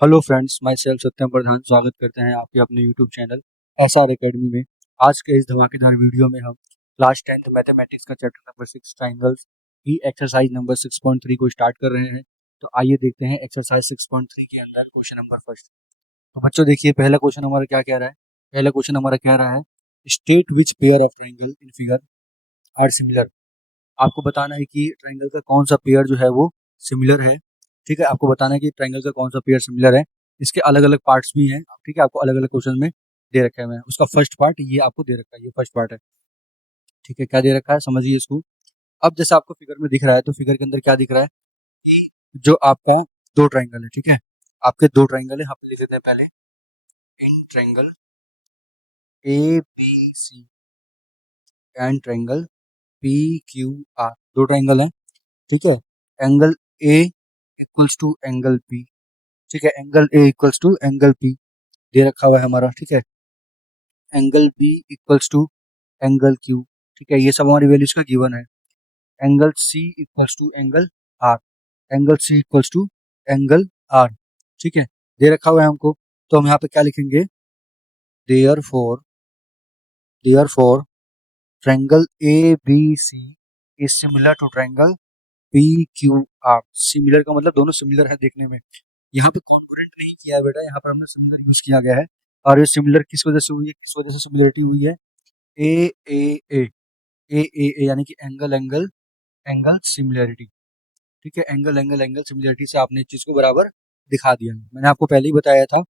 Hello friends, my self सत्यम प्रधान स्वागत करते हैं आपके अपने यूट्यूब चैनल SR एकेडमी में। आज के इस धमाकेदार वीडियो में हम क्लास 10th मैथमेटिक्स का चैप्टर नंबर 6 ट्राइंगल्स की एक्सरसाइज नंबर 6.3 को स्टार्ट कर रहे हैं। तो आइए देखते हैं एक्सरसाइज 6.3 के अंदर क्वेश्चन नंबर फर्स्ट। तो बच्चों देखिए, पहला क्वेश्चन हमारा क्या कह रहा है। पहला क्वेश्चन हमारा कह रहा है state which pair of triangle in figure are similar. आपको बताना है कि ट्राइंगल का कौन सा पेयर जो है वो सिमिलर है। ठीक है, आपको बताना है कि ट्राइंगल का कौन सा पेयर सिमिलर है। इसके अलग अलग पार्ट्स भी हैं। ठीक है, आपको अलग अलग क्वेश्चन में दे रखा है। मैं उसका फर्स्ट पार्ट ये आपको दे रखा है, ये फर्स्ट पार्ट है। ठीक है, क्या दे रखा है समझिए इसको। अब जैसे आपको फिगर में दिख रहा है, तो फिगर के अंदर क्या दिख रहा है कि जो आपका दो ट्राइंगल है। ठीक है, आपके दो ट्राइंगल है, यहाँ पे लिख देते हैं पहले in triangle ABC and triangle PQR। दो ट्राइंगल है। ठीक है, angle A equals to angle P। ठीक है, angle A equals to angle P दे रखा हुआ है हमारा। ठीक है, angle B equals to angle Q। ठीक है, ये सब हमारी वैल्यूज का गिवन है। Angle C equals to angle R। Angle C equals to angle R। ठीक है, दे रखा हुआ है हमको। तो हम यहाँ पे क्या लिखेंगे, therefore therefore triangle ABC is similar to triangle PQR। Similar का मतलब दोनों सिमिलर है देखने में। यहाँ पे कॉन्करेंट नहीं किया है बेटा, यहाँ पर हमने सिमिलर यूज किया गया है। और ये सिमिलर किस वजह से हुई है, किस वजह से सिमिलरिटी हुई है, ए ए ए ए ए ए यानी कि एंगल एंगल एंगल सिमिलरिटी। ठीक है, एंगल एंगल एंगल सिमिलरिटी से आपने इस चीज को बराबर दिखा दिया है। मैंने आपको पहले ही बताया था,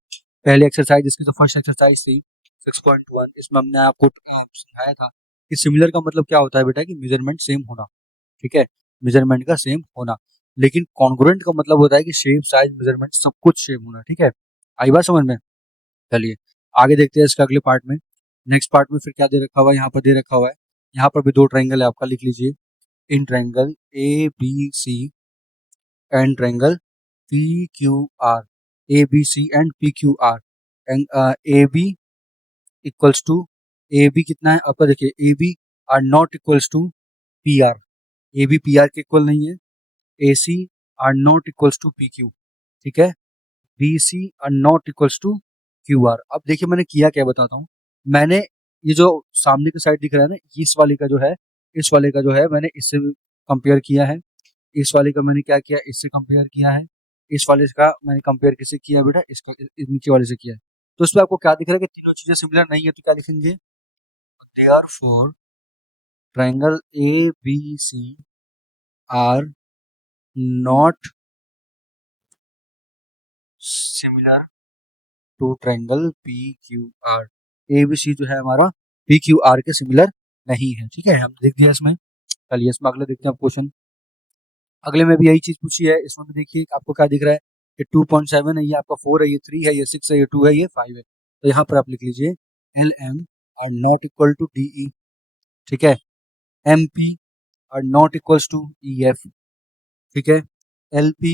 पहले एक्सरसाइज इसकी जो फर्स्ट एक्सरसाइज थी 6.1, इसमें हमने आपको समझाया था कि सिमिलर का मतलब क्या होता है बेटा, कि मेजरमेंट सेम होना। ठीक है, मेजरमेंट का सेम होना। लेकिन कॉन्ग्रुएंट का मतलब होता है कि शेप साइज मेजरमेंट सब कुछ सेम होना। ठीक है, आई बात समझ में। चलिए आगे देखते हैं इसका अगले पार्ट में। नेक्स्ट पार्ट में फिर क्या दे रखा हुआ है, यहाँ पर दे रखा हुआ है, यहाँ पर भी दो ट्राइंगल है आपका, लिख लीजिए in triangle ABC and triangle PQR। ABC and PQR and AB equals to, AB कितना है आपका, देखिए AB are not equals to PR। AB PR के इक्वल नहीं है। AC are not equals to PQ। ठीक है, BC are not equals to QR। अब देखिए मैंने किया क्या बताता हूँ। मैंने ये जो सामने की साइड दिख रहा है ना, इस वाले का जो है, इस वाले का जो है मैंने इससे कंपेयर किया है। इस वाले का मैंने क्या किया, इससे कंपेयर किया है। इस वाले का मैंने कंपेयर किससे किया बेटा, इसका नीचे वाले से किया है। तो इसमें आपको क्या दिख रहा है कि तीनों चीजें सिमिलर नहीं है। तो क्या लिखेंगे, therefore triangle ABC are not similar to triangle PQR। ABC जो है हमारा PQR के सिमिलर नहीं है। ठीक है, हम लिख दिया इसमें। चलिए इसमें अगले देखते हैं क्वेश्चन। अगले में भी यही चीज पूछी है। इसमें भी देखिए आपको क्या दिख रहा है, ये 2.7 है, ये आपका 4 है, ये 3 है, ये 6 है, ये 2 है, ये 5 है। तो यहाँ पर आप लिख लीजिए LM are not equal to DE। ठीक है, MP are not equals to EF। ठीक है, LP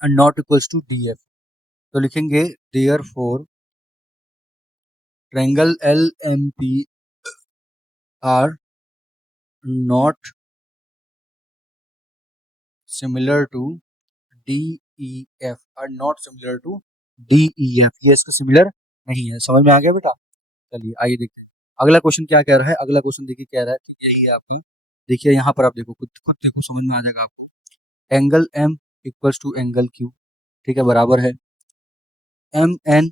are not equals to DF। तो लिखेंगे therefore triangle LMP are not similar to DEF, are not similar to DEF। ये इसका similar नहीं है। समझ में आ गया बेटा। चलिए आइए देखते हैं अगला क्वेश्चन क्या कह रहा है। अगला क्वेश्चन देखिए कह रहा है, ठीक यही है आपका। देखिए यहाँ पर आप देखो, खुद खुद देखो, समझ में आ जाएगा आपको। Angle M equals to angle Q। ठीक है, बराबर है MN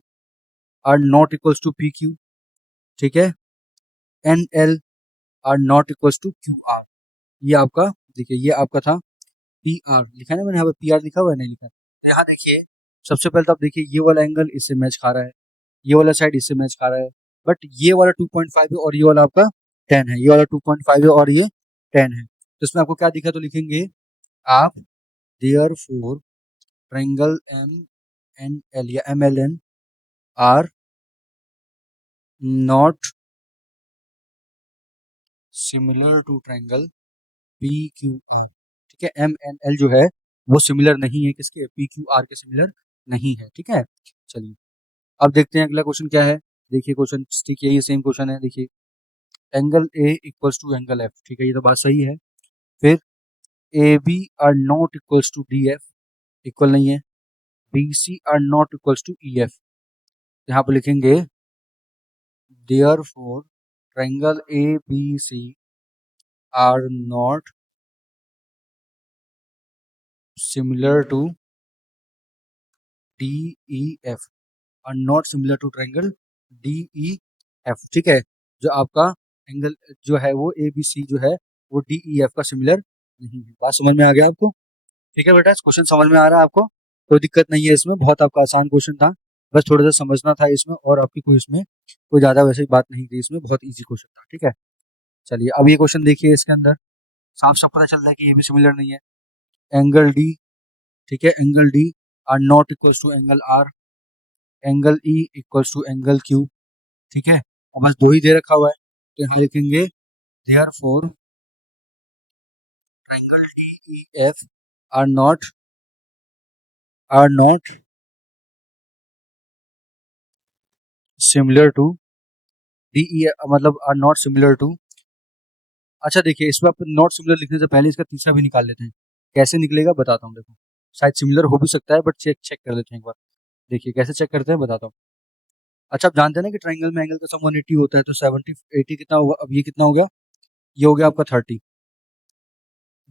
are not equals to PQ। ठीक है, NL are not equals to QR। ये आपका, देखिए ये आपका था PR, लिखा है ना मैंने यहाँ पे, PR लिखा हुआ है, नहीं लिखा। तो यहाँ देखिए सबसे पहले तो आप देखिए ये वाला एंगल इससे मैच खा रहा है, ये वाला साइड इससे मैच खा रहा है। बट ये वाला 2.5 है और ये वाला आपका 10 है। ये वाला 2.5 है और ये 10 है। तो इसमें आपको क्या दिखा, तो लिखेंगे आप देयरफॉर ट्रायंगल MNL या MLN are not similar to triangle PQR। ठीक है, MNL जो है वो सिमिलर नहीं है किसके, PQR के सिमिलर नहीं है। ठीक है, चलिए अब देखते हैं अगला क्वेश्चन क्या है। देखिए क्वेश्चन ठीक है, ये सेम क्वेश्चन है। देखिए angle A equals to angle F। ठीक है, ये तो बात सही है। फिर AB are not equals to DF, इक्वल नहीं है। BC are not equals to EF। यहाँ पर लिखेंगे therefore triangle ABC are not similar to DEF, are not similar to triangle DEF। ठीक है, जो आपका एंगल जो है वो ABC जो है वो DEF का सिमिलर नहीं है। बात समझ में आ गया आपको? ठीक है बेटा, इस क्वेश्चन समझ में आ रहा है आपको? कोई दिक्कत नहीं है इसमें, बहुत आपका आसान क्वेश्चन था, बस थोड़ा सा समझना था इसमें, और आपकी कोई इसमें कोई ज्यादा वैसे बात नहीं थी, इसमें बहुत इजी क्वेश्चन था। ठीक है, चलिए अब ये क्वेश्चन देखिए, इसके अंदर साफ साफ पता चल रहा है कि ये भी सिमिलर नहीं है। एंगल डी, ठीक है, angle D are not equals to angle R, angle E equals to angle Q. ठीक है, अब बस दो ही दे रखा हुआ है, तो यहाँ लिखेंगे therefore triangle DEF are not similar to DEF, मतलब are not similar to। अच्छा देखिए, इसमें आप नॉट सिमिलर लिखने से पहले इसका तीसरा भी निकाल लेते हैं, कैसे निकलेगा बताता हूँ। देखो, शायद सिमिलर हो भी सकता है, बट चेक चेक कर लेते हैं एक बार। देखिए कैसे चेक करते हैं, बताता हूँ। अच्छा, आप जानते हैं ना कि ट्राइंगल में एंगल का सम 180 होता है, तो 70 80 कितना हुआ, अब ये कितना हो गया, ये हो गया आपका 30,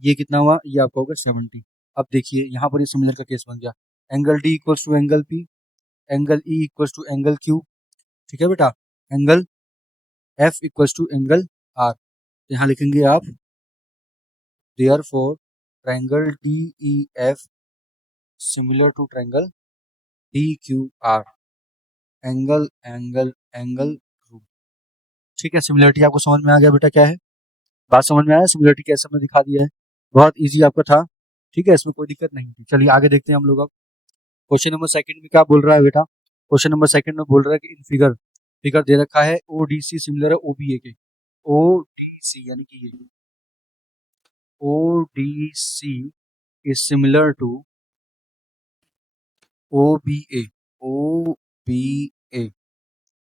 ये कितना हुआ, ये आपका होगा 70। अब देखिए यहाँ पर ये सिमिलर का केस बन गया, angle D equals to angle P, angle E equals to angle Q. ठीक है बेटा, angle F equals to angle R. यहाँ लिखेंगे आप therefore triangle DEF similar to triangle DQR, angle angle angle rule. ठीक है, सिमिलरिटी आपको समझ में आ गया बेटा, क्या है बात समझ में आया, सिमिलरिटी कैसे हमने दिखा दिया है, बहुत इजी आपका था। ठीक है, इसमें कोई दिक्कत नहीं थी। चलिए आगे देखते हैं हम लोग। अब क्वेश्चन नंबर सेकंड में क्या बोल रहा है बेटा, क्वेश्चन नंबर सेकंड में बोल रहा है कि इन फिगर, फिगर दे रखा है ODC सिमिलर है OBA के, ODC यानी कि ये ODC is similar to OBA, OBA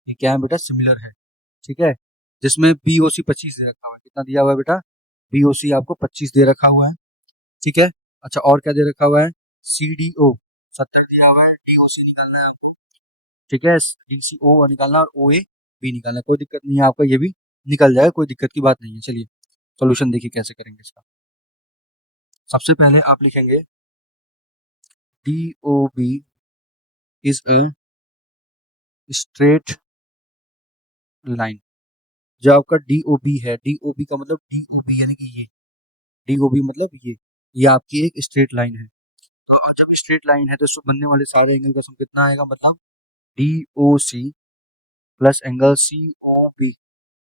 ये क्या है बेटा, सिमिलर है। ठीक है, जिसमें BOC 25 दे रखा हुआ है, कितना दिया हुआ है बेटा, BOC आपको 25 दे रखा हुआ है। ठीक है, अच्छा और क्या दे रखा हुआ है, CDO 70 दिया हुआ है, DOC निकालना है आपको। ठीक है, DCO निकालना और OA भी निकालना, कोई दिक्कत नहीं है आपका, ये भी निकल जाएगा, कोई दिक्कत की बात नहीं है। चलिए सोल्यूशन देखिए कैसे करेंगे इसका। सबसे पहले आप लिखेंगे DOB is a straight line. जो आपका DOB है, DOB का मतलब DOB यानी कि ये, DOB मतलब ये आपकी एक स्ट्रेट लाइन है। तो जब स्ट्रेट लाइन है तो इसको बनने वाले सारे एंगल का सम कितना आएगा, मतलब DOC plus angle COB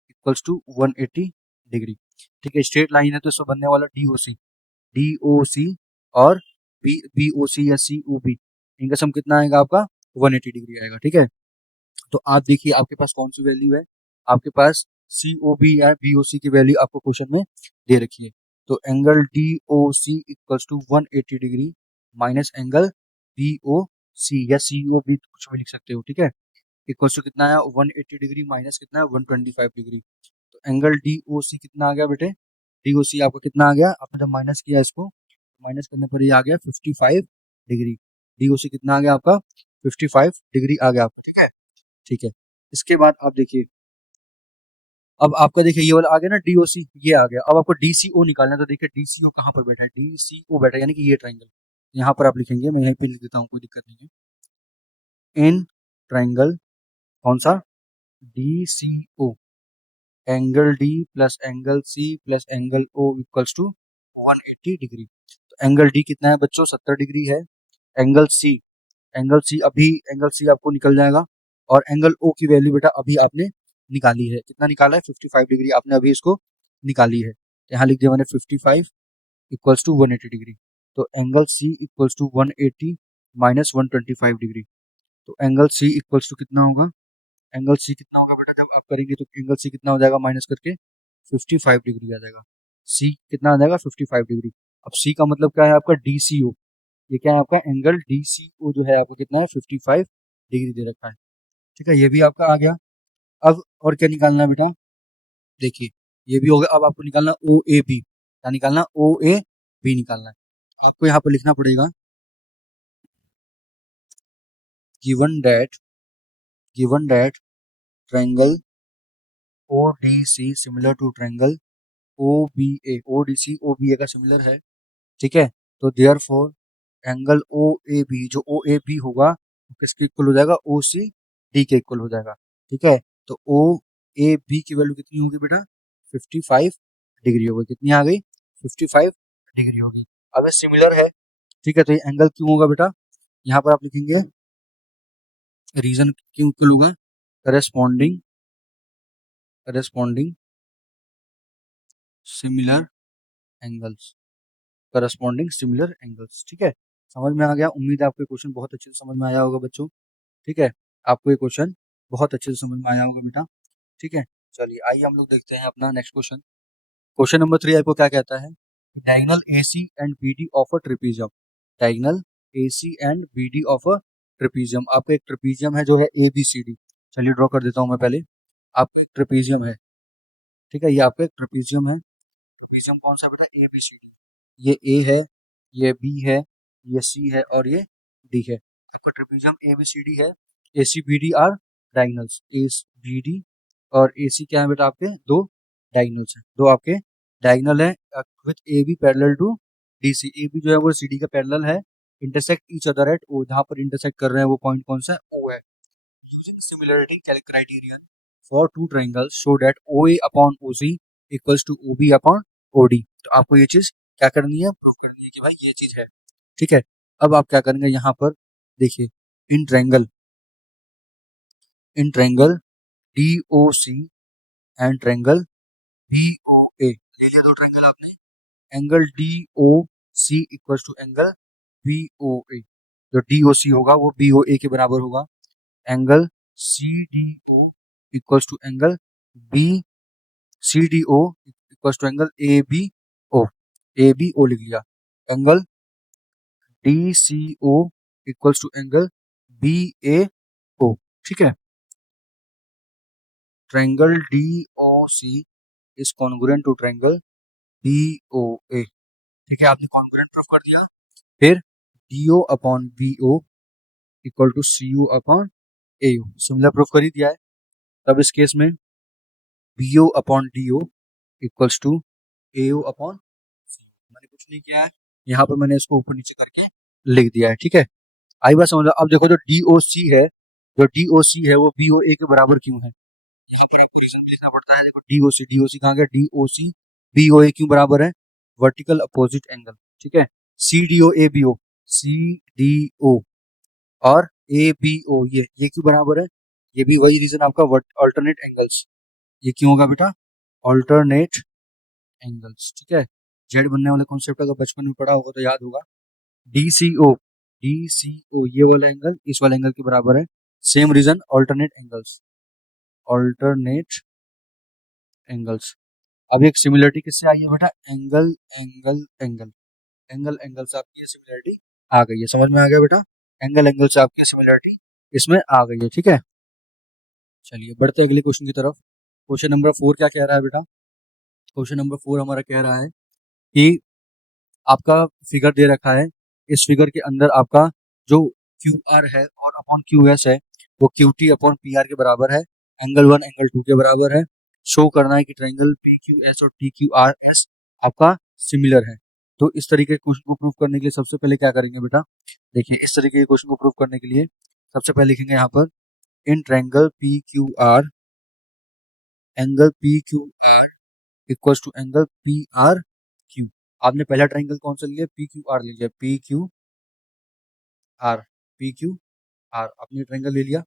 equals to 180 degree. ठीक है, स्ट्रेट लाइन है तो इसको बनने वाला DOC और BOC या COB, इनका सम कितना आएगा आपका 180 डिग्री आएगा। ठीक है, तो आप देखिए आपके पास कौन सी वैल्यू है, आपके पास COB या BOC की वैल्यू आपको क्वेश्चन में दे रखी है। तो angle DOC equals to 180 degree minus angle BOC या COB कुछ भी लिख सकते हो। ठीक है, इक्वल्स टू कितना है 180 डिग्री माइनस कितना है 125 डिग्री। तो एंगल DOC कितना आ गया बेटे, DOC आपका कितना आ गया, आपने जब माइनस किया इसको, माइनस करने पर ये आ गया 55 डिग्री। DOC कितना आ गया आपका 55 डिग्री आ गया आपका। ठीक है, ठीक है, इसके बाद आप देखिए, अब आपका देखिए ये वाला आ गया ना DOC, ये आ गया। अब आपको DCO निकालना है, तो देखिए DCO कहाँ पर बैठा है, DCO बैठा है यानी कि ये ट्राइंगल, यहाँ पर आप लिखेंगे, मैं यहीं पे लिख देता हूँ, कोई दिक्कत नहीं है। इन ट्राइंगल कौन सा, DCO, angle D plus angle C plus angle O equals to 180 degree. तो एंगल D कितना है बच्चों, 70 डिग्री है। एंगल C, एंगल C अभी एंगल C आपको निकल जाएगा, और एंगल O की वैल्यू बेटा अभी आपने निकाली है, कितना निकाला है 55 डिग्री आपने अभी इसको निकाली है। यहाँ लिख दिया मैंने 55 इक्वल्स टू 180 डिग्री। तो angle C equals to 180 minus 125 degree. तो एंगल C इक्वल्स टू कितना होगा, एंगल C कितना होगा बेटा, जब आप करेंगे तो एंगल C कितना हो जाएगा, माइनस करके 55 डिग्री आ जाएगा। C कितना आ जाएगा 55 डिग्री। अब C का मतलब क्या है आपका DCO, ये क्या है आपका एंगल DCO जो है आपको कितना है 55 डिग्री दे रखा है। ठीक है, ये भी आपका आ गया। अब और क्या निकालना है बेटा, देखिए ये भी हो गया। अब आपको निकालना OAB, क्या निकालना OAB निकालना है। आपको यहाँ पर लिखना पड़ेगा given that triangle ODC similar to triangle OBA, ODC OBA का सिमिलर है, ठीक है। तो therefore angle O A B, जो ओ ए बी होगा वो किसके इक्वल हो जाएगा, ओ सी डी के इक्वल हो जाएगा, ठीक है। तो ओ ए बी की वैल्यू कितनी होगी बेटा, 55 डिग्री होगी। कितनी आ गई, 55 डिग्री होगी। अब ये सिमिलर है, ठीक है। तो ये एंगल क्यों होगा बेटा, यहाँ पर आप लिखेंगे रीजन क्यों इक्वल होगा, corresponding similar angles, corresponding similar angles, ठीक है। समझ में आ गया, उम्मीद है आपको क्वेश्चन बहुत अच्छे से समझ में आया होगा बच्चों, ठीक है। आपको ये क्वेश्चन बहुत अच्छे से समझ में आया होगा बेटा, ठीक है। चलिए आइए हम लोग देखते हैं अपना नेक्स्ट क्वेश्चन। क्वेश्चन नंबर 3 आपको क्या कहता है, diagonal AC and BD of a trapezium, diagonal AC and BD of a trapezium. आपका एक ट्रेपीजियम है जो है ABCD, चलिए ड्रॉ कर देता हूँ मैं पहले। आपकी ट्रेपीजियम है, ठीक है, ये आपका एक ट्रेपीजियम है। ट्रेपीजियम कौन सा बेटा, ABCD, ये A है, ये B है, ये C है और ये D है। आपका ट्रेपीजियम ABCD है, ACBD आर डायगोनल्स, ABD और AC क्या है बेटा, आपके दो डायगोनल्स हैं, दो आपके डायगोनल है with AB parallel to DC। AB जो है वो CD का पैरेलल है, intersect each other at O, जहां पर इंटरसेक्ट कर रहे हैं वो पॉइंट कौन सा है, O है। Using similarity criterion for two triangles show that OA upon OC equals to OB upon OD। तो आपको ये चीज क्या करनी है, प्रूव करनी है कि भाई ये चीज है, ठीक है। अब आप क्या करेंगे, यहाँ पर देखिए in triangle DOC and triangle BOA, ले लिया दो ट्रायंगल आपने, angle DOC equals to angle BOA, जो DOC होगा वो BOA के बराबर होगा। Angle CDO equals to angle CDO equals to angle ABO लिख लिया। Angle DCO equals to angle BAO, ठीक है। Triangle DOC is congruent to triangle BOA, ठीक है, आपने कॉन्ग्रुएंट प्रूफ कर दिया। फिर DO upon BO equal to CU upon AO, similar proof कर ही दिया है। तब इस केस में BO upon DO equals to AO upon CU, मैंने कुछ नहीं किया है, यहाँ पर मैंने इसको ऊपर नीचे करके लिख दिया है, ठीक है। आई बात समझ लो। अब देखो जो DOC है, वो BOA के बराबर क्यों है, यहाँ पर एक रीजन लिखना पड़ता है। देखो DOC कहाँ गया, DOC BOA क्यों बराबर है, वर्टिकल अपोजिट एंगल, ठीक है। CDO और ABO ये क्यों बराबर है, ये भी वही रीजन आपका अल्टरनेट एंगल्स, ये क्यों होगा बेटा, अल्टरनेट एंगल्स, ठीक है। जेड बनने वाले कॉन्सेप्ट अगर बचपन में पढ़ा होगा तो याद होगा। DCO ये वाला एंगल इस वाले एंगल के बराबर है, सेम रीजन अल्टरनेट एंगल्स। अब एक सिमिलरिटी किससे आई है बेटा, एंगल से आपकी सिमिलरिटी आ गई है, समझ में आ गया बेटा, एंगल से आपकी सिमिलरिटी इसमें आ गई है, ठीक है। चलिए बढ़ते अगले क्वेश्चन की तरफ। क्वेश्चन नंबर 4 क्या कह रहा है बेटा, क्वेश्चन नंबर 4 हमारा कह रहा है कि आपका फिगर दे रखा है, इस फिगर के अंदर आपका जो QR है और अपॉन QS है वो QT अपॉन PR के बराबर है, एंगल 1 एंगल 2 के बराबर है। शो करना है कि ट्रायंगल PQS और TQRS आपका सिमिलर है। तो इस तरीके के क्वेश्चन को प्रूव करने के लिए सबसे पहले क्या करेंगे बेटा, देखिए इस तरीके के क्वेश्चन को प्रूव करने के लिए सबसे पहले लिखेंगे यहाँ पर in triangle PQR angle PQR equals to angle PRQ। आपने पहला ट्रायंगल कौन सा लिया, PQR ले लिया, PQR आपने ट्रायंगल ले लिया।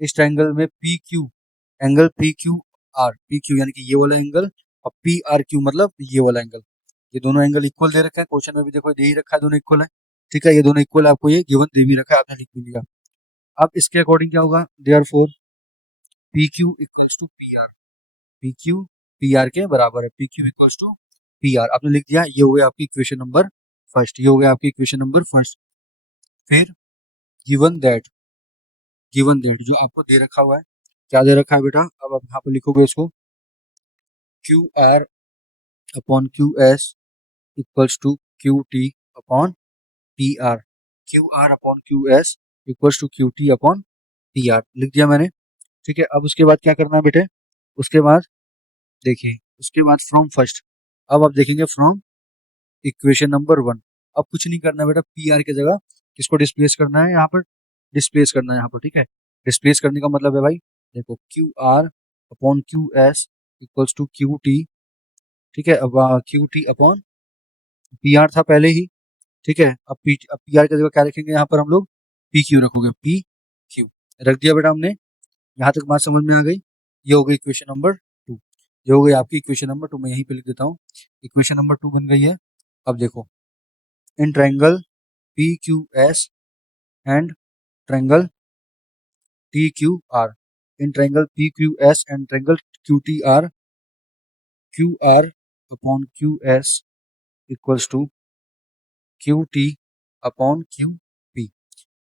इस ट्रायंगल में एंगल PQ यानी कि ये वाला एंगल और PRQ मतलब ये वाला एंगल, ये दोनों एंगल इक्वल दे रखा है, क्वेश्चन में भी देखो दे ही रखा है, दोनों इक्वल है, ठीक है। ये दोनों इक्वल आपको ये गिवन दे भी रखा है, आपने लिख भी लिया। अब इसके अकॉर्डिंग क्या होगा, therefore PQ equals to PR, PQ PR के बराबर है, PQ इक्वल्स टू PR आपने लिख दिया। ये हो गया आपकी इक्वेशन नंबर फर्स्ट, ये हो गया आपकी इक्वेशन नंबर फर्स्ट। फिर गिवन दैट जो आपको दे रखा हुआ है, क्या दे रखा है बेटा, अब आप यहाँ पर लिखोगे इसको QR upon QS equals to QT upon PR, QR upon QS equals to Q T upon P R, लिख दिया मैंने। ठीक है, अब उसके बाद क्या करना है बेटे, उसके बाद देखिए, उसके बाद फ्रॉम फर्स्ट, अब आप देखेंगे फ्रॉम इक्वेशन नंबर वन। अब कुछ नहीं करना है बेटा, पी आर की जगह किसको डिस्प्लेस करना है, यहाँ पर डिस्प्लेस करना है यहाँ पर। ठीक है, डिस्प्लेस करने का मतलब है भाई, देखो Q R upon Q S equals to Q T. ठीक है, अब Q T upon P R था पहले ही। ठीक है, अब पी आर की जगह क्या रखेंगे, यहाँ पर हम लोग पी क्यू रखोगे, पी क्यू रख दिया बेटा हमने। यहाँ तक बात समझ में आ गई। ये हो गई इक्वेशन नंबर टू, ये हो गई आपकी इक्वेशन नंबर टू। मैं यहीं पे लिख देता हूँ, इक्वेशन नंबर टू बन गई है। अब देखो, in triangle P Q S and triangle T Q R, in triangle P Q S and triangle Q R upon Q S equals to Q T upon Q P,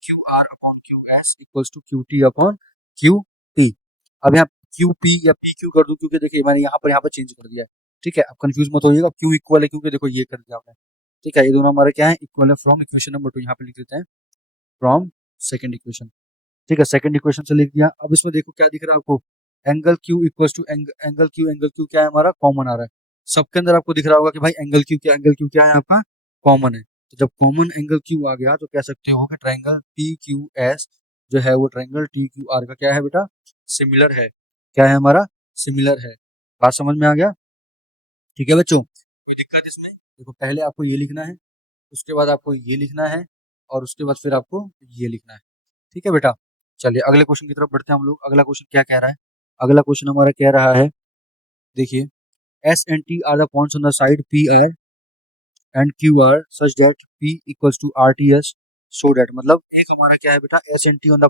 Q R upon Q S equals to Q T upon Q P. अब यहाँ Q P या P Q कर दूं, क्योंकि देखिए मैंने यहाँ पर चेंज कर दिया है। ठीक है, अब कंफ्यूज मत होइएगा, क्यू इक्वल है क्योंकि देखो ये कर दिया हमने। ठीक है, ये दोनों हमारे क्या है, इक्वल है फ्रॉम इक्वेशन नंबर टू, यहाँ पे लिख देते हैं फ्रॉम सेकंड इक्वेशन। ठीक है, सेकंड इक्वेशन से लिख दिया। अब इसमें देखो क्या दिख रहा है आपको, angle Q equals to angle Q क्या है हमारा, कॉमन आ रहा है। सबके अंदर आपको दिख रहा होगा कि भाई एंगल क्यू क्या है आपका, कॉमन है। तो जब कॉमन एंगल क्यू आ गया तो कह सकते हो कि ट्राइंगल पी क्यू एस जो है वो ट्राइंगल टी क्यू आर का क्या है बेटा, सिमिलर है। क्या है हमारा, सिमिलर है। बात समझ में आ गया। ठीक है बच्चों, ये दिक्कत इसमें देखो, पहले आपको ये लिखना है, उसके बाद आपको ये लिखना है, और उसके बाद फिर आपको ये लिखना है। ठीक है बेटा, चलिए अगले क्वेश्चन की तरफ बढ़ते हैं हम लोग। अगला क्वेश्चन क्या कह रहा है, अगला क्वेश्चन हमारा कह रहा है, देखिए, S and T are the points on the side P R and Q R such that P equals to R T S, so that, मतलब एक हमारा क्या है बेटा, S and T on the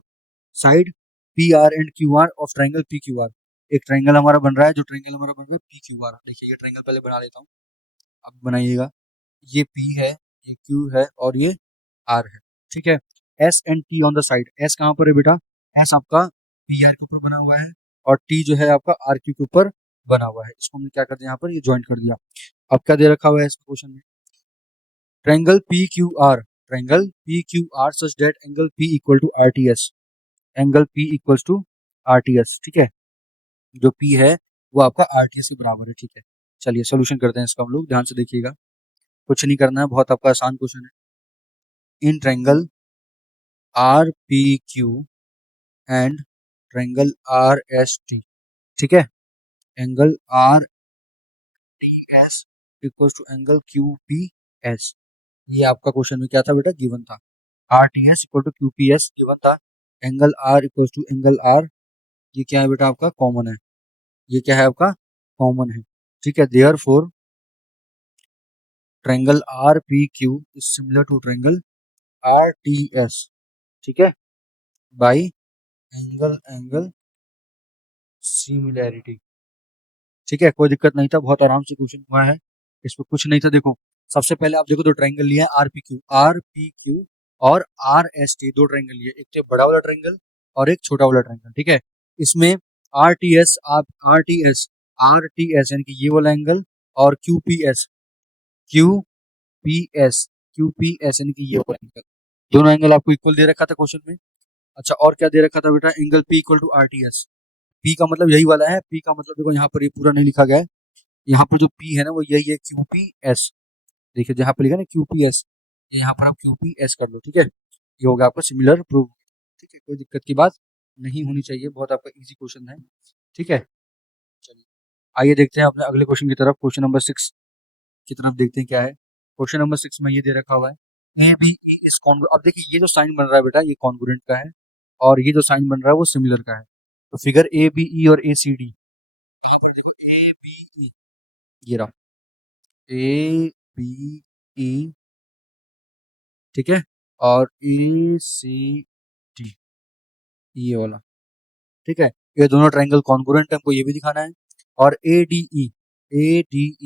side P R and Q R of triangle P Q R. एक triangle हमारा बन रहा है, जो ट्राइंगल हमारा बन रहा है पी क्यू आर। देखिए ये ट्राइंगल पहले बना लेता हूँ, अब बनाइएगा। ये P है, ये Q है, और ये R है। ठीक है, S and T on the side, S कहाँ पर है बेटा, S आपका PR के ऊपर बना हुआ है, और T जो है आपका RQ के ऊपर बना हुआ है। इसको हमने क्या कर दिया, यहाँ पर ये ज्वाइंट कर दिया। अब क्या दे रखा हुआ है इस क्वेश्चन में, triangle PQR, triangle PQR such that angle P equal to RTS, angle P equals to RTS। ठीक है, जो P है वो आपका RTS के बराबर है। ठीक है, चलिए सोल्यूशन करते हैं इसका हम लोग, ध्यान से देखिएगा। कुछ नहीं करना है, बहुत आपका आसान क्वेश्चन है। In triangle are P Q and triangle R S T, ठीक है, angle R T S equal to angle Q P S. ये आपका क्वेश्चन में क्या था बेटा, गिवन था, R T S equal to Q P S given था। Angle R equal to angle R, ये क्या है बेटा आपका, कॉमन है। ये क्या है आपका, कॉमन है। ठीक है, therefore triangle are P Q is similar to triangle R T S. ठीक है, बाई एंगल एंगल सिमिलैरिटी। ठीक है, कोई दिक्कत नहीं था, बहुत आराम से क्वेश्चन हुआ है, इसमें कुछ नहीं था। देखो सबसे पहले आप देखो, दो ट्रायंगल लिया है आर पी क्यू और आर एस टी, दो ट्रायंगल लिए, एक तो बड़ा वाला ट्रायंगल और एक छोटा वाला ट्रायंगल। ठीक है, इसमें आर टी एस, आप आर टी एस यानी कि ये वाला एंगल, और Q P S Q P S यानी कि ये वाला एंगल, दोनों एंगल आपको इक्वल दे रखा था क्वेश्चन में। अच्छा, और क्या दे रखा था बेटा, angle P equal to R T S. P का मतलब यही वाला है, पी का मतलब देखो यहाँ पर ये पूरा नहीं लिखा गया है, यहाँ पर जो P है ना वो यही है, क्यू पी एस। देखिए जहाँ पे लिखा है ना क्यू पी एस, यहाँ पर आप क्यू पी एस कर लो। ठीक है, ये होगा आपका सिमिलर प्रूफ। ठीक है, कोई दिक्कत की बात नहीं होनी चाहिए, बहुत आपका इजी क्वेश्चन है। ठीक है, चलिए आइए देखते हैं अपने अगले क्वेश्चन की तरफ, क्वेश्चन नंबर 6 की तरफ देखते हैं क्या है। क्वेश्चन नंबर 6 में ये दे रखा हुआ है, A B E is congruent. अब देखिए ये जो साइन बन रहा है बेटा, ये कॉन्ग्रुएंट का है, और ये जो साइन बन रहा है वो सिमिलर का है। तो फिगर ए बी ई और ए सी डी, ए बी ई, ये रहा ए बी ई, ठीक है, और ई सी डी, ये वाला। ठीक है, ये दोनों ट्रायंगल कॉन्ग्रुएंट है, हमको ये भी दिखाना है। और ए डी ई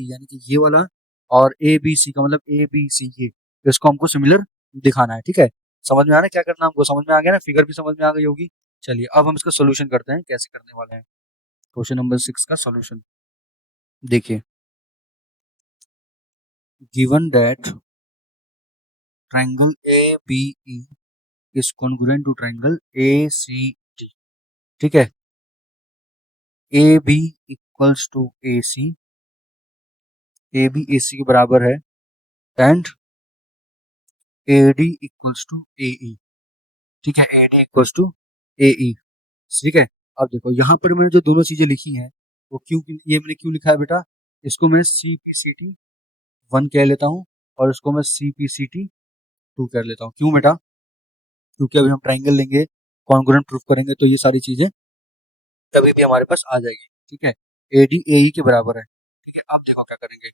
यानी कि ये वाला, और ए बी सी का मतलब ए बी सी, ये इसको हमको सिमिलर दिखाना है। ठीक है, समझ में आ रहा है क्या करना है हमको, समझ में आ गया ना, फिगर भी समझ में आ गई होगी। चलिए अब हम इसका सोल्यूशन करते हैं, कैसे करने वाले हैं। क्वेश्चन नंबर 6 का सोल्यूशन देखिए, given that triangle A B E is congruent to triangle A C D. ठीक है, A B equals to A C, A B A C के बराबर है, and A D equals to A E. ठीक है, A D equals to A E. ठीक है, अब देखो यहाँ पर मैंने जो दोनों चीजें लिखी हैं वो क्यों, ये मैंने क्यों लिखा है बेटा, इसको मैं C P C T one कह लेता हूँ और इसको मैं C P C T two कर लेता हूँ। क्यों बेटा, क्योंकि अभी हम ट्राइंगल लेंगे, कॉन्ग्रुएंट प्रूफ करेंगे, तो ये सारी चीजें तभी भी हमारे पास आ जाएगी। ठीक है, ए डी ए ई के बराबर है। ठीक है, आप देखो क्या करेंगे,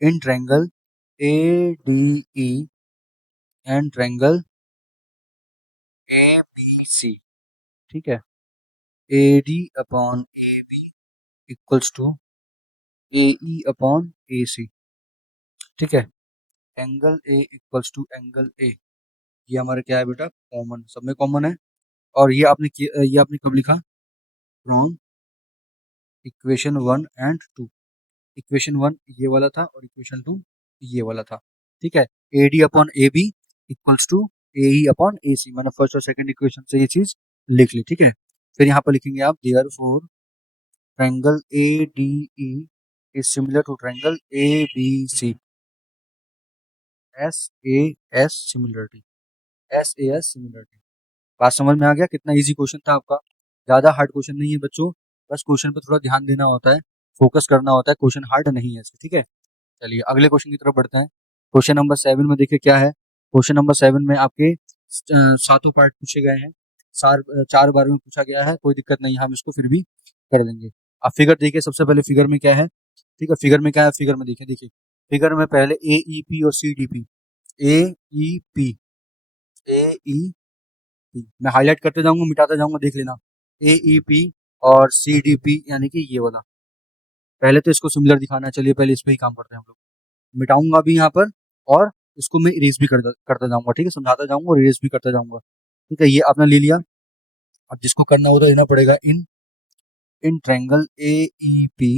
in triangle A D E and triangle A B C. ठीक है, A D upon A B equals to A E upon A C. ठीक है, angle A equals to angle A, ये हमारा क्या है बेटा, कॉमन, सब में कॉमन है। और ये आपने कब लिखा, from equation one and two. Equation one ये वाला था और इक्वेशन टू ये वाला था। ठीक है, A D upon A B equals to A E upon A C, मैंने फर्स्ट और सेकंड इक्वेशन से ये चीज लिख ली। ठीक है, फिर यहाँ पर लिखेंगे आप therefore triangle A D E is similar to triangle A B C, S A S similarity, S A S similarity. बात समझ में आ गया, कितना इजी क्वेश्चन था आपका, ज्यादा हार्ड क्वेश्चन नहीं है बच्चों, बस क्वेश्चन पे थोड़ा ध्यान देना होता है, फोकस करना होता है, क्वेश्चन हार्ड नहीं है इसमें। ठीक है, चलिए अगले क्वेश्चन की तरफ बढ़ते हैं। क्वेश्चन नंबर 7 में देखिए क्या है। क्वेश्चन नंबर 7 में आपके सातों पार्ट पूछे गए हैं, चार बार में पूछा गया है, कोई दिक्कत नहीं है, हम इसको फिर भी कर देंगे। अब फिगर देखिए, सबसे पहले फिगर में क्या है। ठीक है, फिगर में क्या है, फिगर में देखिए, फिगर में पहले ए ई पी और C D P, A E P, A E P, मैं हाईलाइट करते जाऊंगा, मिटाता जाऊंगा, देख लेना, ए ई पी और सी डी पी, यानी कि ये वाला। पहले तो इसको सिमिलर दिखाना है, चलिए पहले इस पे ही काम करते हैं हम लोग। मिटाऊंगा भी यहाँ पर, और इसको मैं इरेज भी करता जाऊंगा। ठीक है, समझाता जाऊंगा और इरेज भी करता जाऊंगा। ठीक है, ये आपने ले लिया। अब जिसको करना हो तो लेना पड़ेगा, in in triangle A E P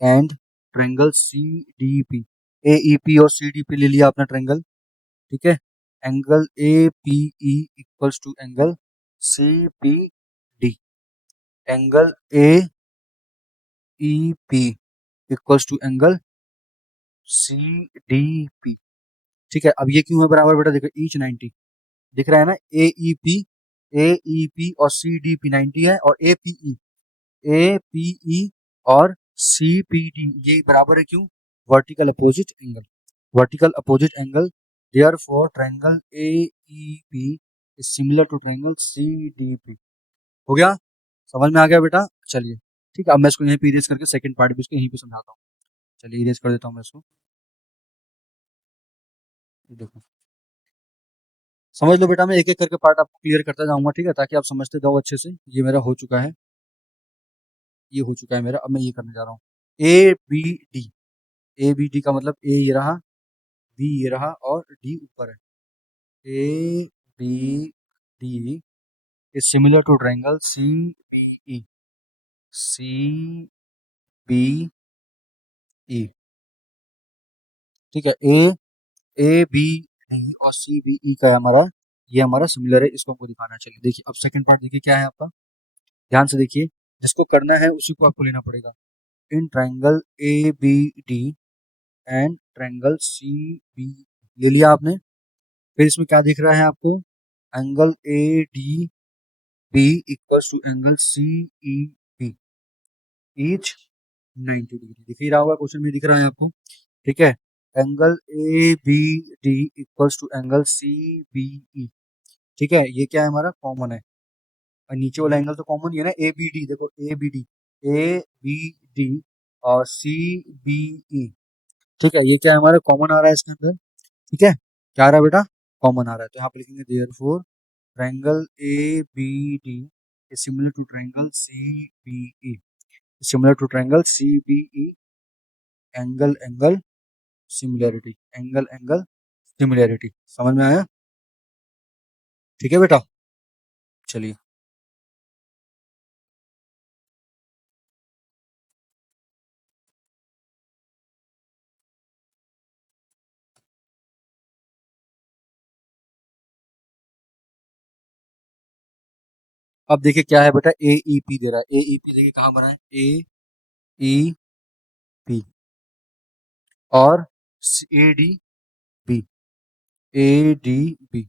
and triangle C D P. A E P और सी डी पी ले लिया आपने ट्रायंगल। ठीक है, angle A P E equals to angle C P D, angle A E P equals to angle C D P. ठीक है, अब ये क्यों है बराबर बेटा, देखो ईच 90 दिख रहा है ना, ए ई पी और सी डी पी 90 है, और ए पी ई और सी पी डी ये बराबर है, क्यों, vertical opposite angle, vertical opposite angle, therefore triangle A E P is similar to triangle C D P. हो गया, समझ में आ गया बेटा। चलिए ठीक है, अब मैं इसको यहीं पे इरेज करके सेकंड पार्ट भी इसको यहीं पे समझाता हूँ। चलिए इरेज कर देता हूँ मैं इसको, देखो समझ लो बेटा, मैं एक एक करके पार्ट आपको क्लियर करता जाऊंगा। ठीक है, ताकि आप समझते जाओ अच्छे से। ये मेरा हो चुका है, ये हो चुका है मेरा, अब मैं ये करने जा रहा हूँ, A B D. A B D का मतलब ए ये रहा, बी ये रहा, और डी ऊपर है। A B D is similar to triangle C E, C B E. ठीक है, ए बी डी और सी बी ई का हमारा, ये हमारा सिमिलर है, इसको हमको दिखाना है। चलिए देखिए, अब सेकंड पार्ट देखिए क्या है आपका, ध्यान से देखिए, जिसको करना है उसी को आपको लेना पड़ेगा। In triangle A B D and triangle C B, ले लिया आपने। फिर इसमें क्या दिख रहा है आपको, angle A D B equals to angle C E B, each 90 degree. दिख ही रहा होगा, क्वेश्चन में दिख रहा है आपको। ठीक है, angle A B D equals to angle C B E. ठीक है, ये क्या है हमारा, कॉमन है, और नीचे वाला एंगल तो कॉमन ही है ना, ए बी डी, देखो A B D, A B D और सी बी ई। ठीक है, ये क्या है हमारा, कॉमन आ रहा है इसके अंदर। ठीक है, क्या आ रहा है बेटा, कॉमन आ रहा है, तो यहाँ पे लिखेंगे therefore triangle A B D is similar to triangle C B E, similar to triangle C B E, angle angle similarity, angle angle similarity. समझ में आया। ठीक है बेटा, चलिए अब देखिए क्या है बेटा, ए ई पी दे रहा है। ए ई पी देखिए कहाँ बना है, ए ई पी, और A D B, A D B,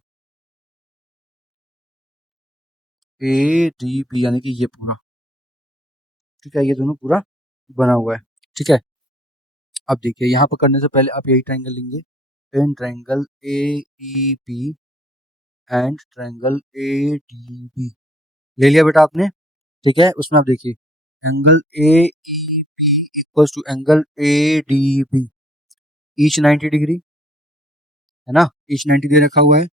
A D B, यानी कि ये पूरा, ठीक है, ये दोनों पूरा बना हुआ है, ठीक है। अब देखिए यहाँ पर करने से पहले आप यही ट्रायंगल लेंगे, in triangle A E P and triangle A D B, ले लिया बेटा आपने, ठीक है। उसमें आप देखिए angle A E P equals to angle A D B, each 90 degree, है ना, ईच 90 डिग्री रखा हुआ है।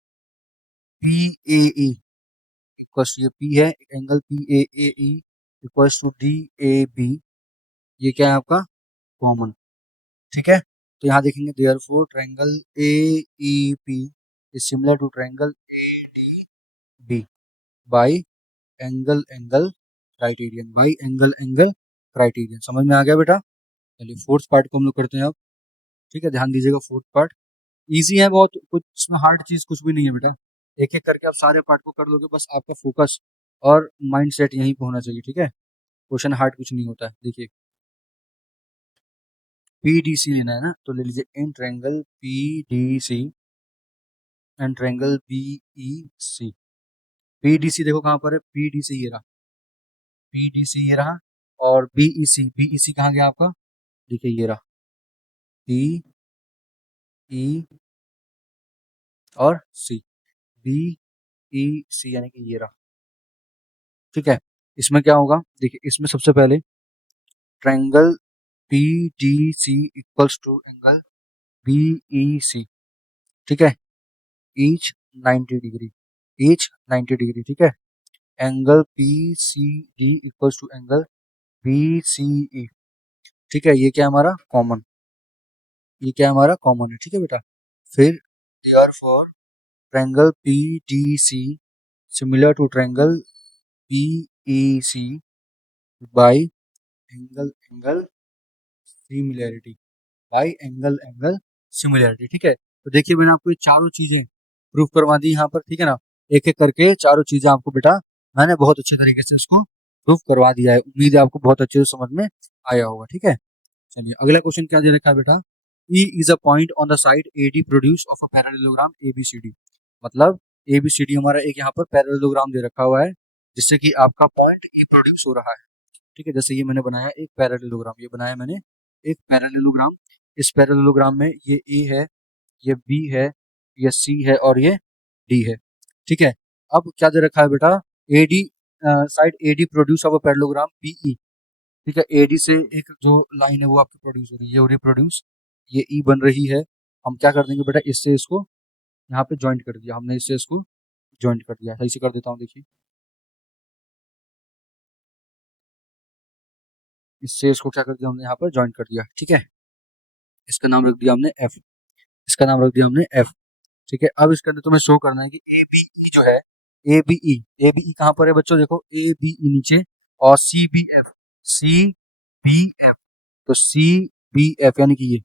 P A E equals to, ये पी है, angle P A E equals to D A B, ये क्या है आपका कॉमन, ठीक है। तो यहाँ देखेंगे therefore triangle A E P is similar to triangle A D B by angle angle criterion, by angle angle criterion. समझ में आ गया बेटा? चलिए फोर्थ पार्ट को हम लोग करते हैं अब, ठीक है, ध्यान दीजिएगा। फोर्थ पार्ट इजी है बहुत, कुछ इसमें हार्ड चीज कुछ भी नहीं है बेटा, एक एक करके आप सारे पार्ट को कर लोगे, बस आपका फोकस और माइंड सेट यहीं पे होना चाहिए, ठीक है। क्वेश्चन हार्ड कुछ नहीं होता है। देखिए पी डी सी लेना है ना, तो ले लीजिए in triangle P D C and triangle B E C. P D C देखो कहाँ पर है, पी डी सी ये रहा, पी डी सी ये रहा, और बी ई सी कहाँ गया आपका, देखिए ये रहा, पी ई और सी, बी ई सी यानी कि ये रहा, ठीक है। इसमें क्या होगा, देखिए इसमें सबसे पहले triangle P D C equals to angle B E C, ठीक है, ईच 90 डिग्री, ईच 90 डिग्री, ठीक है। Angle P C D equals to angle B C E, ठीक है, ये क्या है हमारा कॉमन, ये क्या है हमारा कॉमन है, ठीक है बेटा। फिर therefore triangle P D C similar to triangle P E C by angle angle similarity, by angle angle similarity, ठीक है। तो देखिए मैंने आपको ये चारों चीजें प्रूफ करवा दी यहाँ पर, ठीक है ना, एक एक करके चारों चीजें आपको बेटा मैंने बहुत अच्छे तरीके से इसको प्रूफ करवा दिया है। उम्मीद है आपको बहुत अच्छे से समझ में आया होगा, ठीक है। चलिए अगला क्वेश्चन क्या दे रखा है बेटा, E is a point on the side AD produced of a parallelogram ABCD, मतलब ABCD हमारा एक यहाँ पर पैरेललोग्राम दे रखा हुआ है, जिससे कि आपका पॉइंट E प्रोड्यूस हो रहा है, ठीक है। जैसे ये मैंने बनाया एक पैरेललोग्राम, ये बनाया मैंने एक पैरेललोग्राम, इस पैरेललोग्राम में ये ए है, ये बी है, ये सी है और ये डी है, ठीक है। अब क्या दे रखा है बेटा, AD side AD produce of a parallelogram PE, ठीक है। एडी से एक जो लाइन है वो आपकी प्रोड्यूस हो रही है, ये हो रही है प्रोड्यूस, ये ई बन रही है। हम क्या कर देंगे बेटा, इससे इसको यहाँ पे ज्वाइंट कर दिया हमने, इससे इसको ज्वाइंट कर दिया, सही से कर देता हूँ, देखिए इससे इसको क्या कर दिया हमने यहाँ पर ज्वाइंट कर दिया, ठीक है। इसका नाम रख दिया हमने एफ, इसका नाम रख दिया हमने एफ, ठीक है। अब इसके अंदर तुम्हें शो करना है कि ए बी ई जो है, A B E, A B ई कहाँ पर है बच्चों, देखो ए बी ई नीचे, और C B F, C B F, तो सी बी एफ यानी कि ये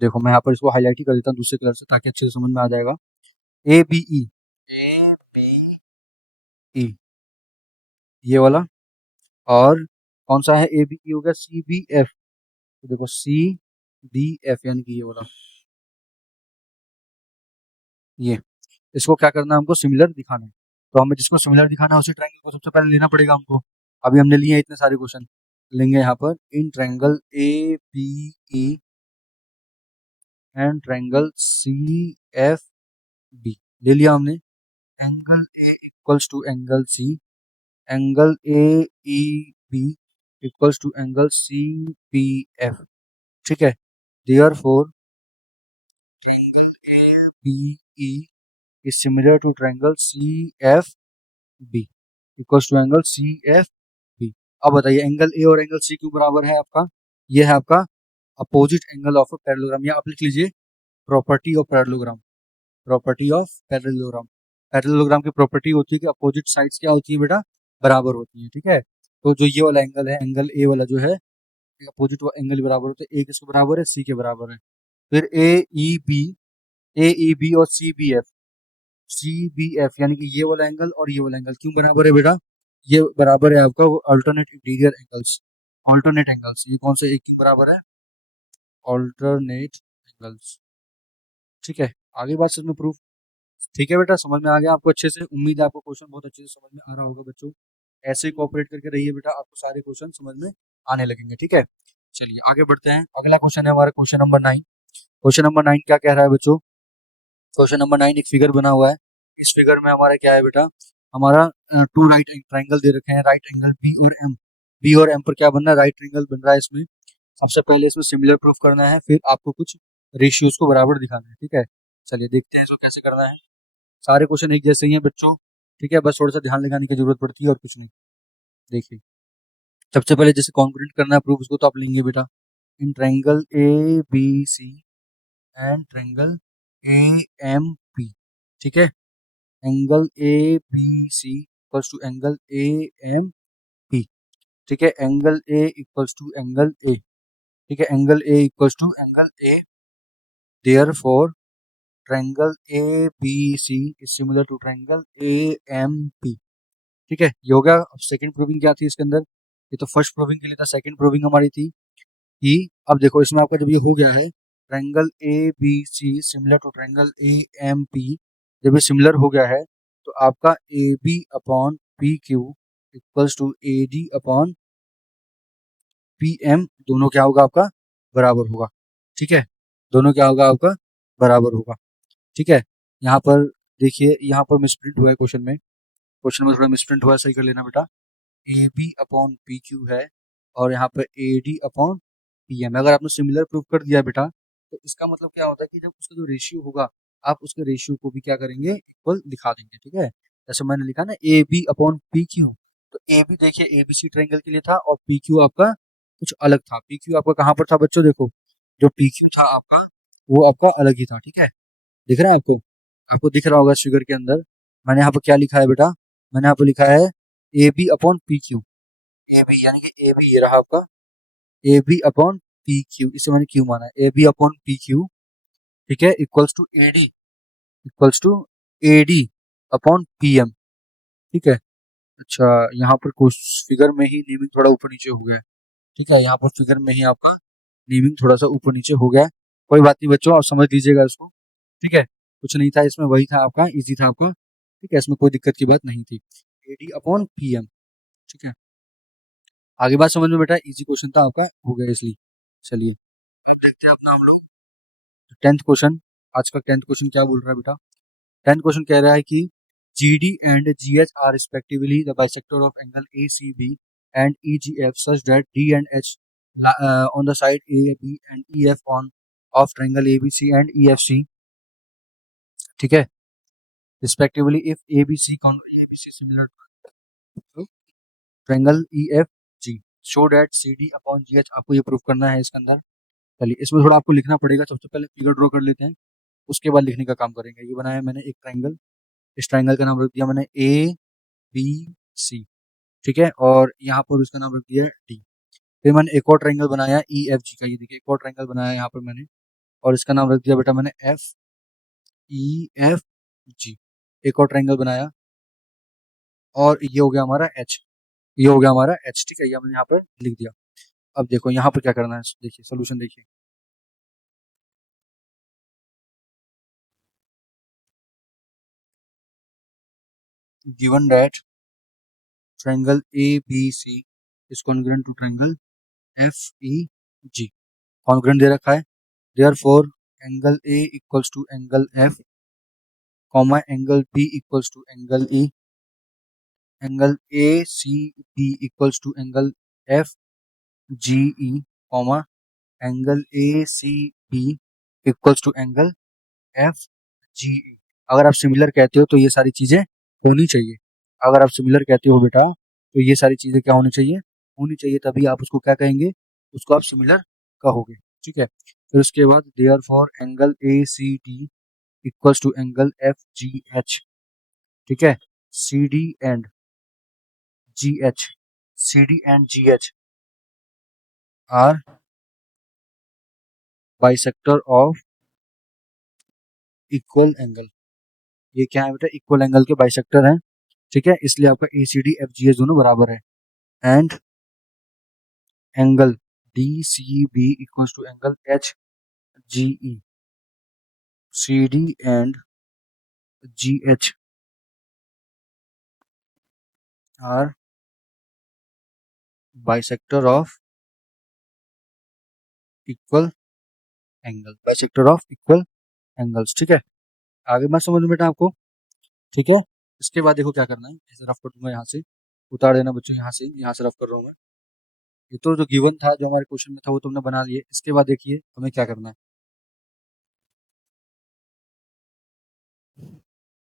देखो, मैं यहाँ पर इसको हाईलाइट ही कर देता हूँ दूसरे कलर से ताकि अच्छे से समझ में आ जाएगा। ए बी ई, ए बी ई ये वाला, और कौन सा है, ए बी ई हो गया सी बी एफ, तो देखो सी बी एफ यानी कि ये वाला, ये इसको क्या करना है हमको सिमिलर दिखाना है। तो हमें जिसको सिमिलर दिखाना है उसी ट्रायंगल को सबसे पहले लेना पड़ेगा हमको। अभी हमने लिए हैं इतने सारे क्वेश्चन, लेंगे यहाँ पर in triangle A B E and triangle C F B, ले लिया हमने। Angle A equals to angle C, angle A E B equals to angle C P F, ठीक है। Therefore triangle A B E is similar to triangle C F B equals to angle C F B. अब बताइए angle A और angle C क्यों बराबर है आपका, ये है आपका opposite angle of a parallelogram, या आप लिख लीजिए property of parallelogram, property of parallelogram. Parallelogram की प्रॉपर्टी होती है कि अपोजिट साइड्स क्या होती है बेटा, बराबर होती है, ठीक है। तो जो ये वाला एंगल है, एंगल ए वाला जो है, अपोजिट एंगल बराबर होते हैं, ए किसके बराबर है, सी के बराबर है। फिर ए ई बी और C B F, C B F यानी कि ये वाला एंगल और ये वाला एंगल क्यों बराबर है बेटा, ये बराबर है आपका alternate interior angles. Alternate angles ये कौन से एक के बराबर है? Alternate angles. ठीक है, आगे बात समझ में प्रूफ। ठीक है बेटा, समझ में आ गया आपको अच्छे से? उम्मीद है आपको क्वेश्चन बहुत अच्छे से समझ में आ रहा होगा बच्चों। ऐसे ही कोऑपरेट करके रहिए बेटा, आपको सारे क्वेश्चन समझ में आने लगेंगे। ठीक है, चलिए आगे बढ़ते हैं। अगला क्वेश्चन है हमारा क्वेश्चन नंबर 9। क्वेश्चन नंबर 9 क्या कह रहा है बच्चों? क्वेश्चन नंबर 9 एक फिगर बना हुआ है। इस फिगर में हमारा क्या है बेटा? हमारा टू राइट ट्राइंगल दे रखे हैं, राइट एंगल बी और एम। बी और एम पर क्या बनना है? राइट ट्राइंगल बन रहा है इसमें। सबसे पहले इसमें सिमिलर प्रूफ करना है, फिर आपको कुछ रेशियोज को बराबर दिखाना है। ठीक है, चलिए देखते हैं इसको कैसे करना है। सारे क्वेश्चन एक जैसे ही हैं बच्चों। ठीक है, बस थोड़ा सा ध्यान लगाने की जरूरत पड़ती है और कुछ नहीं। देखिए, सबसे पहले जैसे कॉन्क्रीट करना है प्रूफ, उसको तो आप लेंगे बेटा in triangle A B C and triangle A M P. ठीक है, angle A B C equals to angle A M P. ठीक है, angle A equals to angle A. ठीक है, angle A equals to angle A, therefore triangle A B C is similar to triangle A M P. ठीक है, ये हो गया। अब सेकंड प्रूविंग क्या थी इसके अंदर? ये तो फर्स्ट प्रूविंग के लिए था, सेकंड प्रूविंग हमारी थी कि अब देखो इसमें आपका जब ये हो गया है triangle A B C similar to triangle A M P, जब ये सिमिलर हो गया है तो आपका A B upon P Q equals to A D upon P M, दोनों क्या होगा आपका? बराबर होगा। ठीक है, दोनों क्या होगा आपका? बराबर होगा। ठीक है, यहाँ पर देखिए, यहाँ पर मिसप्रिंट हुआ है क्वेश्चन में। क्वेश्चन में थोड़ा मिसप्रिंट हुआ है, सही कर लेना बेटा। A B upon P Q है और यहाँ पर A D upon P M. अगर आपने सिमिलर प्रूफ कर दिया बेटा तो इसका मतलब क्या होता है कि जब उसका जो रेशियो होगा आप उसके रेशियो को भी क्या करेंगे? इक्वल दिखा देंगे। ठीक है, जैसे मैंने लिखा ना A B upon P Q, तो ए बी देखिए ए बी सी ट्रायंगल के लिए था और पी क्यू आपका कुछ अलग था। पी क्यू आपका कहाँ पर था बच्चों? देखो, जो पी क्यू था आपका वो आपका अलग ही था। ठीक है, दिख रहा है आपको? आपको दिख रहा होगा इस फिगर के अंदर। मैंने यहाँ पर क्या लिखा है बेटा? मैंने यहाँ पर लिखा है A B upon P Q. A B यानी कि ए बी ये रहा आपका A B upon P Q, इसे मैंने क्यू माना है। A B upon P Q, ठीक है, equals to A D, equals to A D upon P M. ठीक है, अच्छा यहाँ पर कुछ फिगर में ही नेमिंग थोड़ा ऊपर नीचे हो गया है। ठीक है, यहाँ पर फिगर में ही आपका नेमिंग थोड़ा सा ऊपर नीचे हो गया है। कोई बात नहीं बच्चों, आप समझ लीजिएगा इसको। ठीक है, कुछ नहीं था इसमें, वही था आपका, इजी था आपका। ठीक है, इसमें कोई दिक्कत की बात नहीं थी। A D upon P M. ठीक है, आगे बात समझ में बेटा, इजी क्वेश्चन था आपका, हो गया इसलिए। चलिए देखते हैं अपना हम लोग 10th क्वेश्चन। आज का 10th क्वेश्चन क्या बोल रहा है बेटा? 10th क्वेश्चन कह रहा है कि G D and G H are respectively the bisector of angle A C B and E G F such that D and H on the side A B and E F on of triangle A B C and E F C. ठीक है, respectively if A B C similar to triangle E F G, show that C D upon G H. आपको ये proof करना है इसके अंदर। चलिए इसमें थोड़ा आपको लिखना पड़ेगा। सबसे पहले फिगर ड्रॉ कर लेते हैं, उसके बाद लिखने का काम करेंगे। ये बनाया मैंने एक ट्रायंगल, इस ट्रायंगल का नाम रख दिया मैंने ए बी सी। ठीक है, और यहाँ पर उसका नाम रख दिया डी। फिर मैंने एक और ट्रायंगल बनाया ई एफ जी का, ये देखिए एक और ट्रायंगल बनाया यहाँ पर मैंने, और इसका नाम रख दिया बेटा मैंने एफ ई एफ जी। एक और ट्रायंगल बनाया और ये हो गया हमारा एच, ये हो गया हमारा एच। ठीक है, ये हमने यहाँ पर लिख दिया। अब देखो यहाँ पर क्या करना है, देखिए सोल्यूशन देखिए। Given that triangle A B C is congruent to triangle F E G, congruent दे रखा है। Therefore angle A equals to angle F, comma angle B equals to angle E, angle A C B equals to angle F G E, comma angle A C B equals to angle F G E. अगर आप similar कहते हो तो ये सारी चीजें होनी चाहिए। अगर आप सिमिलर कहते हो बेटा तो ये सारी चीजें क्या होनी चाहिए? होनी चाहिए, तभी आप उसको क्या कहेंगे? उसको आप सिमिलर कहोगे। ठीक है, फिर उसके बाद therefore angle A C D equals to angle F G H. ठीक है, C D and G H, C D and G H are bisector of equal angle. ये क्या है बेटा? इक्वल एंगल के बाइसेक्टर हैं। ठीक है, इसलिए आपका ACD FGH दोनों बराबर है। And angle DCB equals to angle HGE, CD and GH are bisector of equal angle, bisector of equal angles. ठीक है, आगे बात समझ में बेटा आपको। ठीक है, इसके बाद देखो क्या करना है, ऐसे रफ कर दूंगा, यहाँ से उतार देना बच्चों, यहाँ से रफ कर रहा हूँ मैं। ये तो जो गिवन था, जो हमारे क्वेश्चन में था, वो तुमने बना लिए। इसके बाद देखिए हमें क्या करना है,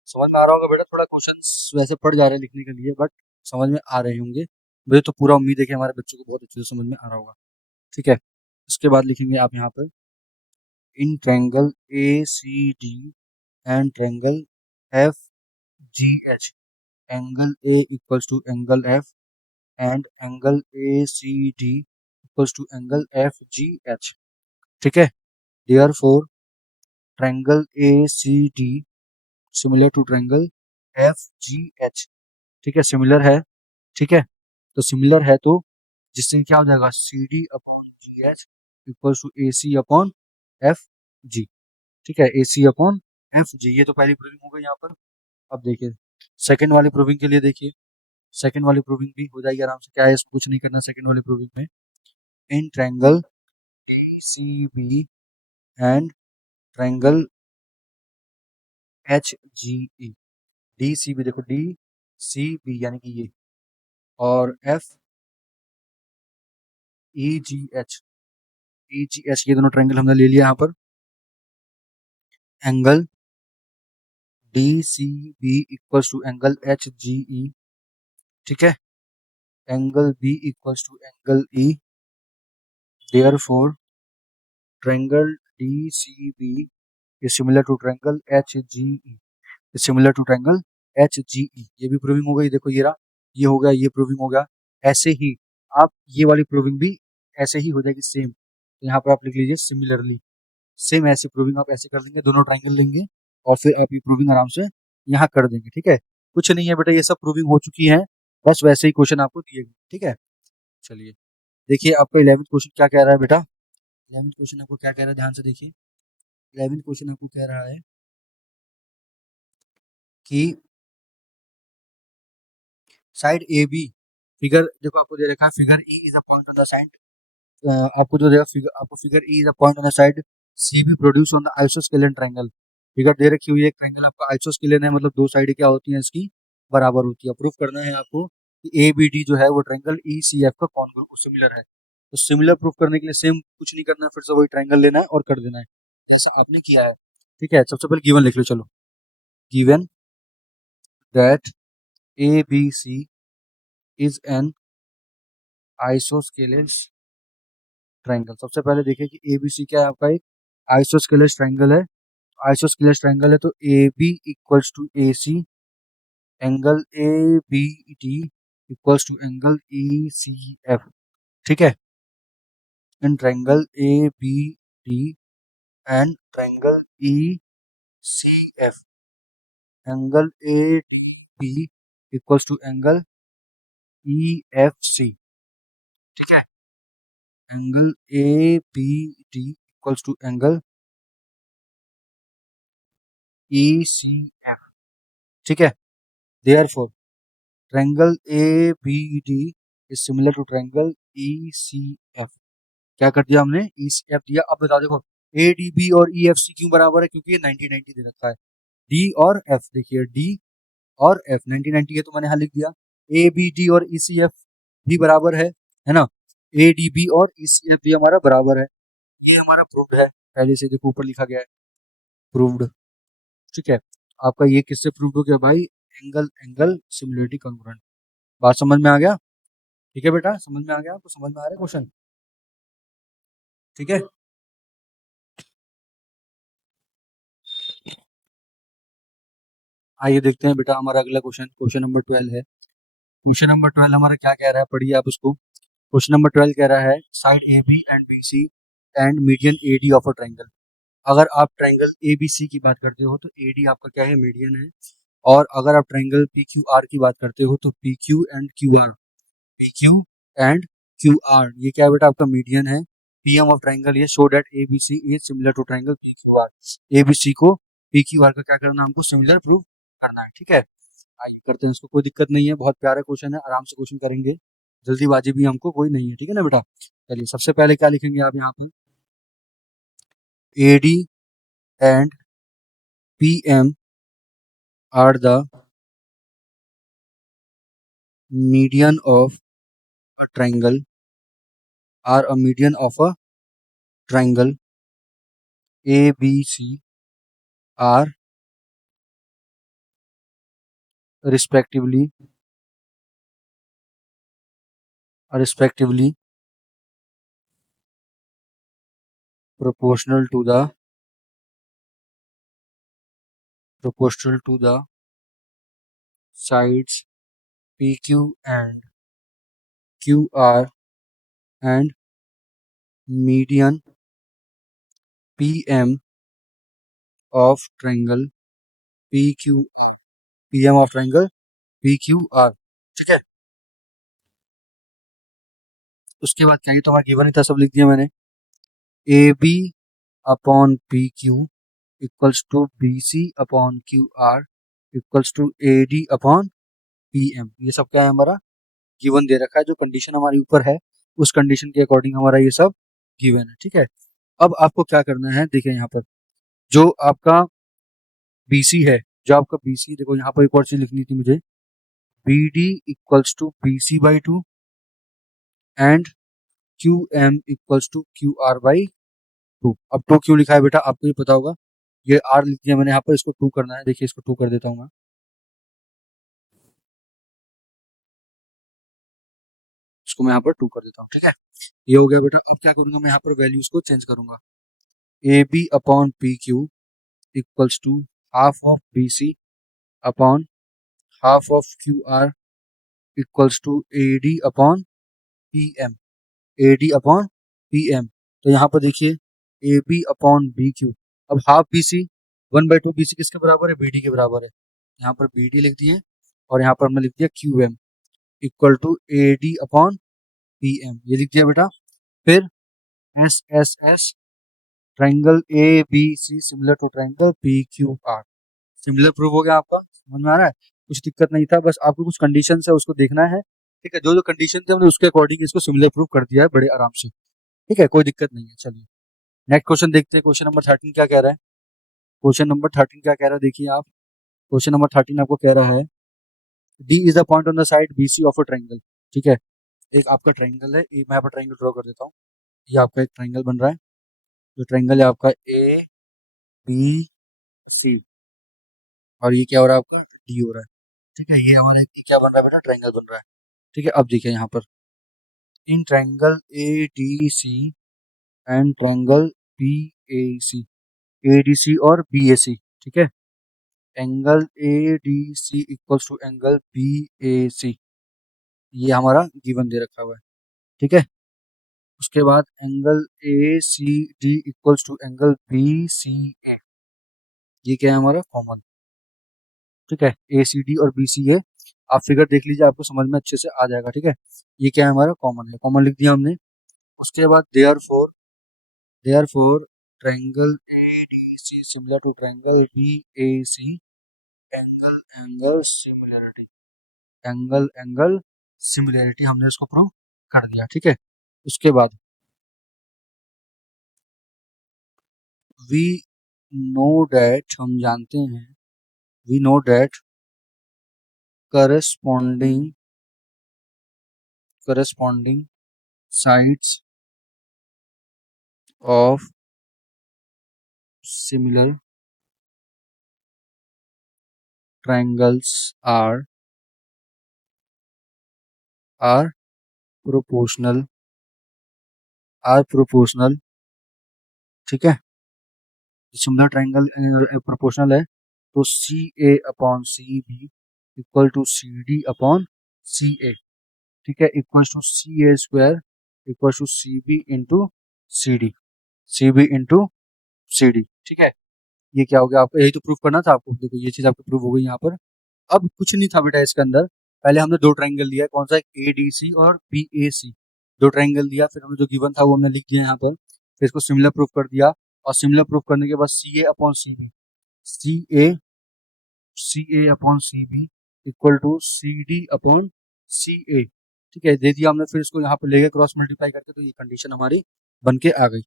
समझ में आ रहा होगा बेटा। थोड़ा क्वेश्चन वैसे पड़ जा रहे हैं लिखने के लिए, बट समझ में आ रहे होंगे। मुझे तो पूरा उम्मीद है कि हमारे बच्चों को बहुत अच्छे से समझ में आ रहा होगा। ठीक है, इसके बाद लिखेंगे आप यहाँ पर in triangle ACD and triangle FGH, angle A equals to angle F and angle ACD equals to angle FGH। ठीक है, therefore triangle ACD similar to triangle FGH। ठीक है, सिमिलर है। ठीक है, तो सिमिलर है तो जिससे क्या हो जाएगा, CD upon GH equals to AC upon FG। ठीक है, AC अपॉन FG, ये तो पहली प्रूविंग हो गई यहाँ पर। अब देखिए सेकंड वाली प्रूविंग के लिए, देखिए सेकंड वाली प्रूविंग भी हो जाएगी आराम से, क्या है, इसको कुछ नहीं करना सेकंड वाली प्रूविंग में। In triangle CB and triangle HGE, DCB देखो DCB यानी कि ये, और EGH ये दोनों ट्रायंगल हमने ले लिया यहाँ पर। Angle DCB equals to angle HGE। ठीक है, angle B equals to angle E, therefore triangle DCB is similar to triangle HGE, is similar to triangle HGE। ये भी प्रूविंग हो गई, देखो ये रहा, ये हो गया, ये प्रूविंग हो गया। ऐसे ही आप ये वाली प्रूविंग भी ऐसे ही हो जाएगी सेम, तो यहाँ पर आप लिख लीजिए सिमिलरली। सेम ऐसी प्रूविंग आप ऐसे कर लेंगे, दोनों ट्रायंगल लेंगे और फिर आप ये प्रूविंग आराम से यहाँ कर देंगे। ठीक है, कुछ नहीं है बेटा, ये सब प्रूविंग हो चुकी है, बस वैसे ही क्वेश्चन आपको दिए गए। ठीक है, चलिए देखिए आपका 11th क्वेश्चन क्या कह रहा है बेटा। 11th क्वेश्चन आपको क्या कह रहा है, ध्यान से देखिए। 11th क्वेश्चन आपको कह रहा है कि साइड ए बी, फिगर देखो आपको दे रखा है, figure E is a point on the side, आपको जो देगा फिगर, आपको figure E is a point on the side C B produce on the isosceles triangle. Figure दे रखी हुई है, एक ट्रायंगल आपका आइसोस्केलेन है, मतलब दो साइड क्या होती हैं इसकी, बराबर होती है। प्रूफ करना है आपको कि ए बी डी जो है वो ट्रायंगल ई सी एफ का कौन सिमिलर है। तो सिमिलर प्रूफ करने के लिए सेम कुछ नहीं करना है, फिर से वही ट्रायंगल लेना है और कर देना है, आपने किया है। ठीक है, सबसे पहले गिवन लिख लो, चलो given that ABC is an isosceles triangle. सबसे पहले देखिए कि ABC क्या है, आपका एक आइसोस्केलेस ट्रायंगल है। आइसोस्केलेस ट्रायंगल है तो AB equals to AC, angle ABD equals to angle ECF। ठीक है, in triangle ABD and triangle ECF, angle AB equals to angle EFC। ठीक है, angle ABD equals to angle ECF। ठीक है, therefore triangle ABD is similar to triangle ECF। क्या कर दिया हमने, ECF दिया। अब बताओ देखो ADB और EFC क्यों बराबर है, क्योंकि ये 90-90 दे रखा है। D और F, देखिए D और F 90-90 है तो मैंने यहाँ लिख दिया। ABD और ECF भी बराबर है ना। ADB और ECF भी हमारा बराबर है, ये हमारा प्रूव्ड है पहले से, देखो ऊपर लिखा गया है प्रूव्ड। ठीक है, आपका ये किससे प्रूव्ड हो गया भाई, एंगल एंगल सिमिलरिटी कॉन्ग्रुएंट। बात समझ में आ गया। ठीक है बेटा, समझ में आ गया आपको, समझ में आ रहा है क्वेश्चन। ठीक है, आइए देखते हैं बेटा हमारा अगला क्वेश्चन, क्वेश्चन नंबर 12 है। क्वेश्चन नंबर 12 हमारा क्या कह रहा है, पढ़िए आप उसको। क्वेश्चन नंबर 12 कह रहा है side A B and B C and median A D of a triangle. अगर आप ट्रायंगल ए बी सी की बात करते हो तो ए डी आपका क्या है, मीडियन है, और अगर आप ट्रायंगल पी क्यू आर की बात करते हो तो P Q and Q R, P Q and Q R, ये क्या है बेटा, आपका मीडियन है पीएम ऑफ ट्रायंगल, ये show that A B C is similar to triangle P Q R. A B C को पी क्यू आर का क्या करना है, हमको सिमिलर प्रूव करना है, ठीक है। आइए करते हैं इसको, कोई दिक्कत नहीं है, बहुत प्यारा क्वेश्चन है, आराम से क्वेश्चन करेंगे, जल्दीबाजी भी हमको कोई नहीं है, ठीक है ना बेटा। चलिए सबसे पहले क्या लिखेंगे आप यहाँ पे, A D and P M are the median of a triangle, are a median of a triangle ABC are respectively proportional to the sides PQ and QR and median PM of triangle PQ, PM of triangle PQR, ठीक है। उसके बाद क्या, ये तो हमारा given ही था, सब लिख दिया मैंने। A B upon P Q equals to B C upon Q R equals to A D upon P M, ये सब क्या है, हमारा गिवन दे रखा है, जो कंडीशन हमारी ऊपर है उस कंडीशन के अकॉर्डिंग हमारा ये सब गिवन है, ठीक है। अब आपको क्या करना है, देखिए यहाँ पर जो आपका BC है, जो आपका BC, देखो यहाँ पर एक और चीज लिखनी थी मुझे, BD equals to BC by 2 and QM equals to QR by 2। अब 2 क्यों लिखा है बेटा, आपको ये पता होगा, ये R लिख दिया मैंने यहाँ पर, इसको 2 करना है, देखिए इसको 2 कर देता हूँ मैं, इसको मैं यहाँ पर 2 कर देता हूँ, ठीक है। ये हो गया बेटा। अब क्या करूंगा मैं, यहाँ पर वैल्यूज को चेंज करूंगा, A B upon P Q equals to half of B C upon half of Q R equals to A D upon P M, A D upon P M. तो यहाँ पर देखिए A B upon B Q, अब half B C 1/2 B C किसके बराबर है, B D के बराबर है, यहाँ पर बी डी लिख दिए और यहाँ पर हमने लिख दिया Q M equal to A D upon P M, ये लिख दिया बेटा। फिर S S S triangle A B C similar to triangle P Q R, similar prove हो गया आपका, समझ में आ रहा है, कुछ दिक्कत नहीं था, बस आपको कुछ कंडीशन है उसको देखना है, ठीक है। जो जो कंडीशन थे हमने उसके अकॉर्डिंग इसको सिमिलर प्रूव कर दिया है बड़े आराम से, ठीक है, कोई दिक्कत नहीं है। चलिए नेक्स्ट क्वेश्चन देखते हैं, क्वेश्चन नंबर 13 क्या कह रहा है, क्वेश्चन नंबर 13 क्या कह रहा है, देखिए आप, क्वेश्चन नंबर 13 आपको कह रहा है D is the point on the side B C of a triangle, ठीक है। एक आपका ट्राइंगल है, मैं यहाँ पर ट्राइंगल ड्रॉ कर देता हूँ, ये आपका एक ट्राइंगल बन रहा है, जो ट्राइंगल है आपका ए बी सी, और ये क्या हो रहा है आपका, डी हो रहा है, ठीक है। ये हमारे क्या बन रहा है बेटा, ट्राइंगल बन रहा है, ठीक है। अब देखिए यहाँ पर in triangle A D C and triangle B A C, A D C और बी ए सी, ठीक है, angle A D C equals to angle B A C, ये हमारा गिवन दे रखा हुआ है, ठीक है। उसके बाद angle A C D equals to angle B C A, ये क्या है हमारा कॉमन, ठीक है, ए सी डी और बी सी ए, आप फिगर देख लीजिए, आपको समझ में अच्छे से आ जाएगा, ठीक है। ये क्या है हमारा कॉमन है, कॉमन लिख दिया हमने। उसके बाद therefore triangle ADC similar to triangle BAC, angle similarity हमने इसको प्रूव कर दिया, ठीक है। उसके बाद वी नो डैट, हम जानते हैं, we know that corresponding sides of similar triangles are proportional, ठीक है। सिमिलर ट्राइंगल प्रोपोर्शनल है तो C A upon C B equal to C D upon C A, ठीक है, equal to C A square equal to C B into C D, C B into C D, ठीक है। ये क्या हो गया, आपको यही तो प्रूफ करना था आपको, देखो ये चीज आपको प्रूफ हो गई यहाँ पर, अब कुछ नहीं था बेटा इसके अंदर, पहले हमने दो ट्राइंगल लिया, कौन सा, एक ADC और BAC, दो ट्राइंगल दिया, फिर हमने जो गिवन था वो हमने लिख दिया यहाँ पर, फिर इसको सिमिलर प्रूफ कर दिया, और सिमिलर प्रूफ करने के बाद CA upon CB, C A upon CB equal to CD upon CA, ठीक है, दे दिया हमने, फिर इसको यहाँ पे ले गए क्रॉस मल्टीप्लाई करके, तो ये कंडीशन हमारी बन के आ गई।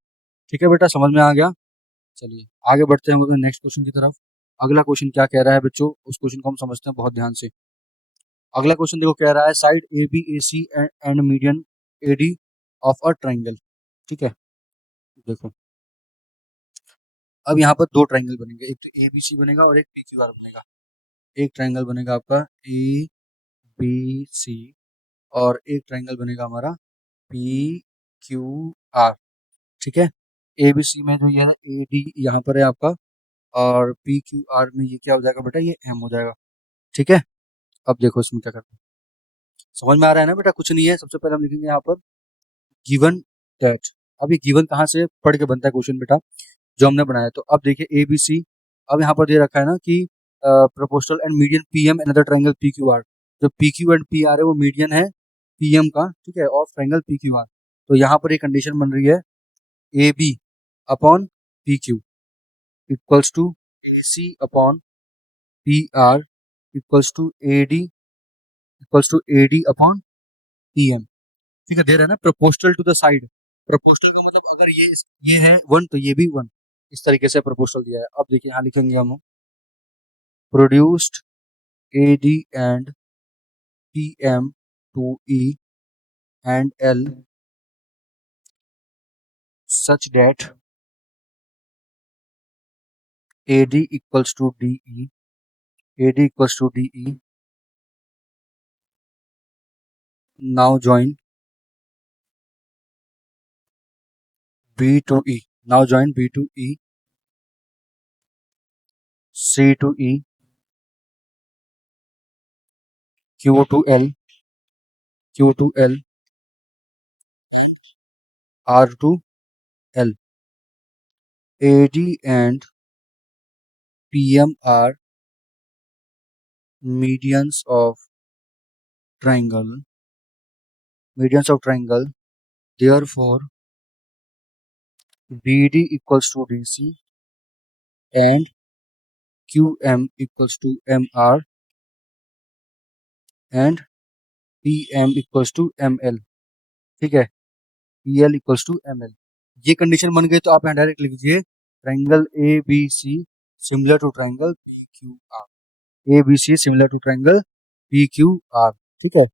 ठीक है बेटा, समझ में आ गया। चलिए आगे बढ़ते हैं हम अपने नेक्स्ट क्वेश्चन की तरफ। अगला क्वेश्चन क्या कह रहा है बच्चों, उस क्वेश्चन को हम समझते हैं बहुत ध्यान से। अगला क्वेश्चन देखो, कह रहा है side ABAC and median AD of a triangle. ठीक है, देखो अब यहाँ पर दो ट्राइंगल बनेंगे, एक तो ABC बनेगा और एक PQR बनेगा। एक ट्राइंगल बनेगा आपका ABC और एक ट्राइंगल बनेगा हमारा PQR। ठीक है, ABC में जो ये है AD यहाँ पर है आपका, और PQR में ये क्या हो जाएगा बेटा, ये M हो जाएगा। ठीक है, अब देखो इसमें क्या करते हैं, समझ में आ रहा है ना बेटा, कुछ नहीं है, सबसे पहले हम लिखेंगे यहाँ पर गिवन दैट। अब ये गिवन कहाँ से पढ़ के बनता है क्वेश्चन बेटा, जो हमने बनाया, तो अब देखिए ABC, अब यहाँ पर दे रखा है ना कि proportional and median PM another triangle PQR, जो PQ एंड PR है वो मीडियन है PM का, ठीक है, ऑफ ट्रायंगल PQR। तो यहाँ पर एक कंडीशन बन रही है AB upon PQ equals to AC upon PR equals to AD upon PM। ठीक है, दे रहा है ना proportional to the side, proportional का मतलब अगर ये है 1 तो ये भी 1, इस तरीके से प्रोपोर्शनल दिया है। अब देखिए यहाँ लिखेंगे हम produced AD and PM to E and L such that AD equals to DE, AD equals to DE. Now join B to E. Now join B to E, C to E, Q to L, Q to L, R to L. AD and PM are medians of triangle. Medians of triangle. Therefore, BD equals to DC and QM equals to MR and PM equals to ML। ठीक है, PL equals to ML। ये condition बन गई तो आप यहाँ direct लिख दीजिए triangle ABC similar to triangle PQR, ABC similar to triangle PQR। ठीक है,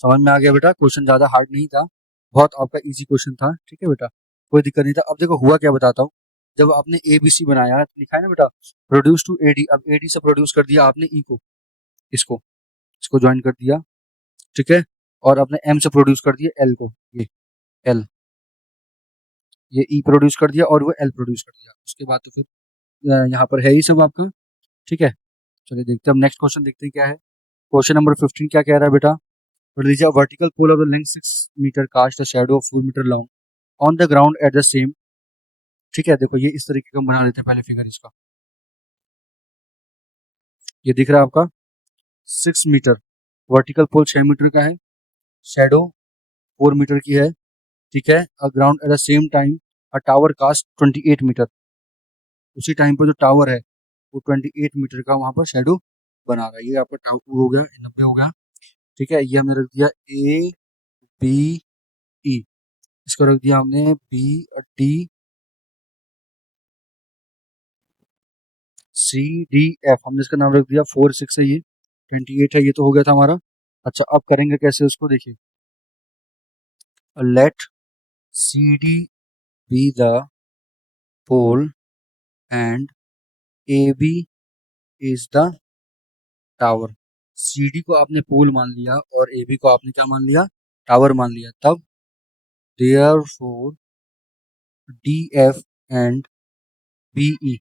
समझ में आ गया बेटा, क्वेश्चन ज्यादा हार्ड नहीं था, बहुत आपका इजी क्वेश्चन था। ठीक है बेटा, कोई दिक्कत नहीं था। अब देखो हुआ क्या बताता हूँ, जब आपने ABC बनाया तो लिखा है ना बेटा प्रोड्यूस टू AD, अब AD से प्रोड्यूस कर दिया आपने E को, इसको इसको ज्वाइन कर दिया, ठीक है, और आपने M से प्रोड्यूस कर दिया L को, ये L, ये E प्रोड्यूस कर दिया और वो L प्रोड्यूस कर दिया, उसके बाद तो फिर यहाँ पर है ही सब आपका। ठीक है, चलिए देखते हैं, अब नेक्स्ट क्वेश्चन देखते हैं क्या है। क्वेश्चन नंबर 15 क्या कह रहा है बेटा, लीजिए vertical pole of the length 6 metre cast a shadow of 4 metre long on the ground at the same. ठीक है, देखो ये इस तरीके का बना लेते हैं पहले फिगर इसका, ये दिख रहा है आपका 6 मीटर, वर्टिकल पोल 6 मीटर का है, शेडो 4 मीटर की है, ठीक है, a ground at the same time a tower cast 28 metre, उसी टाइम पर जो टावर है वो 28 मीटर का वहां पर शेडो बना रहा है। ये आपका टावर हो गया 90 हो गया। ठीक है, ये हमने रख दिया ABE, इसको रख दिया हमने BDCDF, हमने इसका नाम रख दिया 4 6 है, ये 28 है, ये तो हो गया था हमारा। अच्छा अब करेंगे कैसे उसको, देखिए let CD be the pole and AB is the tower. CD को आपने पोल मान लिया और AB को आपने क्या मान लिया, टावर मान लिया, तब therefore DF and BE,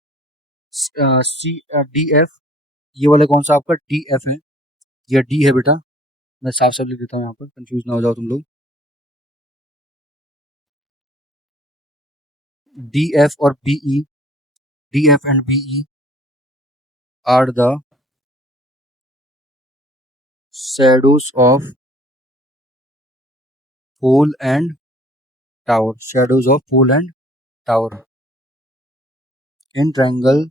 DF, ये वाला कौन सा आपका DF है, ये D है बेटा, मैं साफ साफ लिख देता हूँ यहाँ पर, कंफ्यूज ना हो जाओ तुम लोग। DF और BE, DF and BE are the shadows of pole and tower, shadows of pole and tower in triangle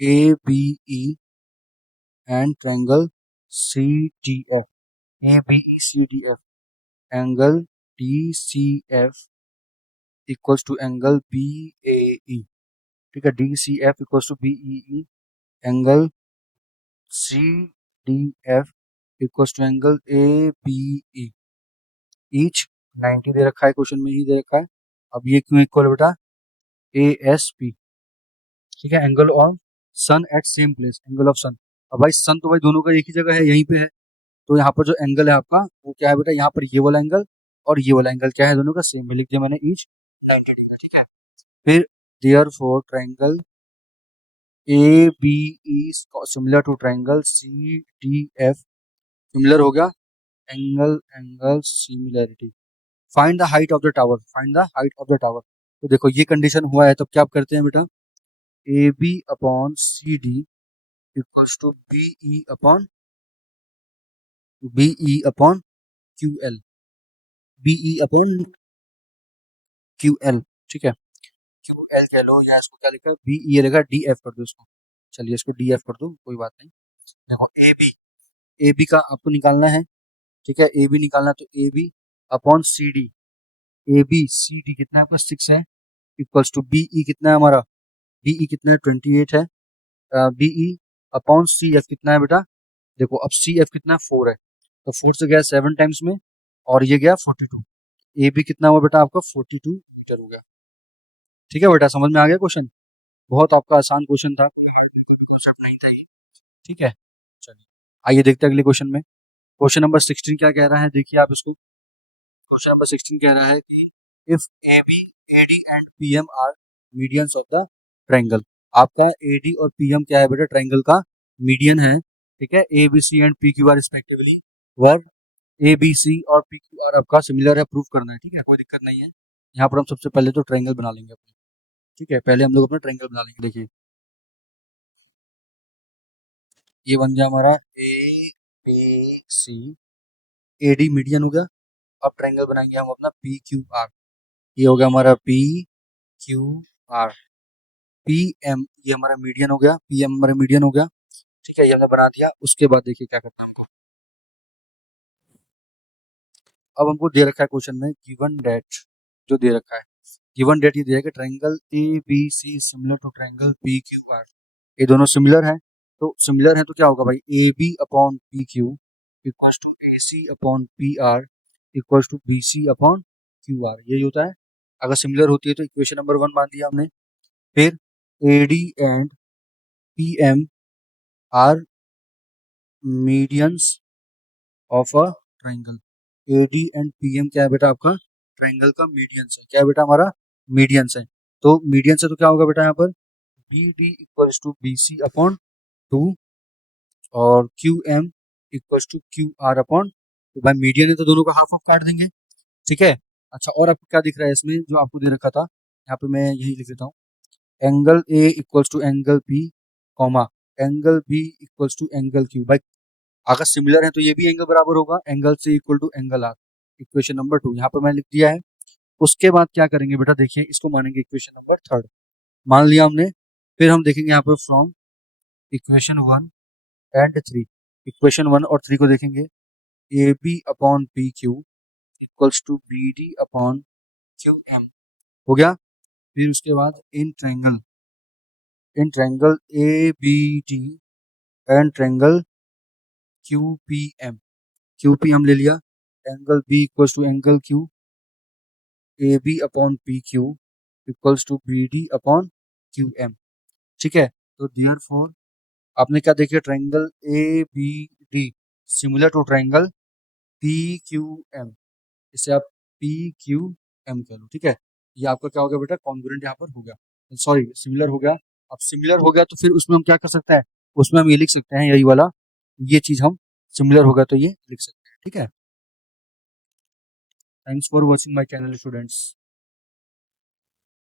ABE and triangle CDF. ABECDF. Angle DCF equals to angle BAE. ठीक है, DCF equals to BEE. Angle CDF equals to angle ABE. Each 90 दे रखा है, question में ही दे रखा है. अब ये क्यों इक्वल बेटा? ASP. ठीक है, angle of sun at same place, angle of sun. अब भाई सन तो भाई दोनों का एक ही जगह है, यहीं पे है. तो यहाँ पर जो एंगल है आपका वो क्या है बेटा? यहाँ पर ये वाला एंगल और ये वाला एंगल क्या है? दोनों का सेम है, लिख दिया मैंने, ईच 90 डिग्री. ठीक है, फिर therefore triangle ABE similar to triangle CDF. Similar हो गया, angle angle similarity. Find the height of the tower, find the height of the tower. तो देखो ये कंडीशन हुआ है, तब क्या आप करते हैं बेटा? AB upon CD equals to BE upon QL. BE upon QL. ठीक है, QL कह लो या इसको क्या लिखा है? BE लिखा, DF कर दो इसको. चलिए इसको DF कर दो, कोई बात नहीं. देखो AB का आपको निकालना है. ठीक है, AB निकालना, तो AB upon CD. AB CD कितना है आपका? 6 है. इक्वल्स टू BE कितना है हमारा? BE कितना है? 28 है. BE अपॉन CF कितना है बेटा? देखो अब CF कितना है? 4 है. तो 4 से गया 7 टाइम्स में और ये गया 42. AB कितना हुआ बेटा आपका? 42 मीटर हो गया. ठीक है बेटा, समझ में आ गया क्वेश्चन? बहुत आपका आसान क्वेश्चन था, कॉन्सेप्ट नहीं था ये. ठीक है, चलिए आइए देखते हैं अगले क्वेश्चन में. क्वेश्चन नंबर 16 क्या कह रहा है, देखिए आप इसको. क्वेश्चन नंबर 16 कह रहा है कि if AB AD and PM are medians of the triangle. आपका AD और PM क्या है बेटा? ट्रायंगल का मीडियन है. ठीक है, ABC and PQR respectively, were ABC और PQR आपका सिमिलर है, प्रूफ करना है. ठीक है, कोई दिक्कत नहीं है. यहाँ पर हम सबसे पहले तो ट्रायंगल बना लेंगे अपने. ठीक है, पहले हम लोग अपना ट्रायंगल बना लेंगे. देखिए ये बन गया हमारा ABC. AD मीडियन हो गया. अब ट्रायंगल बनाएंगे हम अपना PQR. ये हो गया हमारा PQR. PM ये हमारा मीडियन हो गया, PM हमारा मीडियन हो गया. ठीक है, ये हमने बना दिया. उसके बाद देखिए क्या करना है हमको. अब हमको दे रखा है क्वेश्चन में गिवन डेट, जो दे रखा है गिवन डेट ये दिया है कि triangle ABC similar to triangle PQR. ये दोनों सिमिलर हैं. तो सिमिलर है तो क्या होगा भाई? AB upon PQ equals to AC upon PR equals to BC upon QR. यही होता है. अगर सिमिलर होती है तो इक्वेशन नंबर 1 मान दिया हमने. फिर AD and PM are medians of a triangle. AD and PM क्या है बेटा? आपका ट्रायंगल का मीडियंस है. क्या है बेटा? हमारा मीडियंस है. तो मीडियंस है तो क्या होगा बेटा? यहाँ पर BD equals to BC upon 2 और QM equals to QR upon. तो भाई मीडियन है तो दोनों का हाफ ऑफ काट देंगे. ठीक है, अच्छा और आपको क्या दिख रहा है इसमें जो आपको दे रखा था? यहाँ पे मैं यही लिख देता हूँ. Angle A equals to angle B comma angle B equals to angle Q. भाई अगर सिमिलर है तो ये भी एंगल बराबर होगा, angle C equal to angle R. Equation number 2 यहाँ पर मैंने लिख दिया है. उसके बाद क्या करेंगे बेटा? देखिए इसको मानेंगे इक्वेशन नंबर 3 मान लिया हमने. फिर हम देखेंगे यहाँ पर फ्रॉम इक्वेशन 1 एंड 3. इक्वेशन 1 और 3 को देखेंगे. AB upon PQ equals to BD upon QM हो गया. फिर उसके बाद in triangle ABD and triangle QP हम ले लिया. Angle B equals to angle Q. AB upon PQ equals to BD upon QM. ठीक है, तो देयरफॉर आपने क्या देखिए? Triangle ABD similar to triangle PQM. इसे आप PQM कह लो. ठीक है, ये आपका क्या हो गया बेटा? कॉन्ग्रुएंट यहाँ पर हो गया, सॉरी सिमिलर हो गया. अब सिमिलर हो गया तो फिर उसमें हम क्या कर सकते हैं? उसमें हम ये लिख सकते हैं, यही वाला ये चीज हम सिमिलर होगा तो ये लिख सकते हैं. ठीक है, thanks for watching my channel students.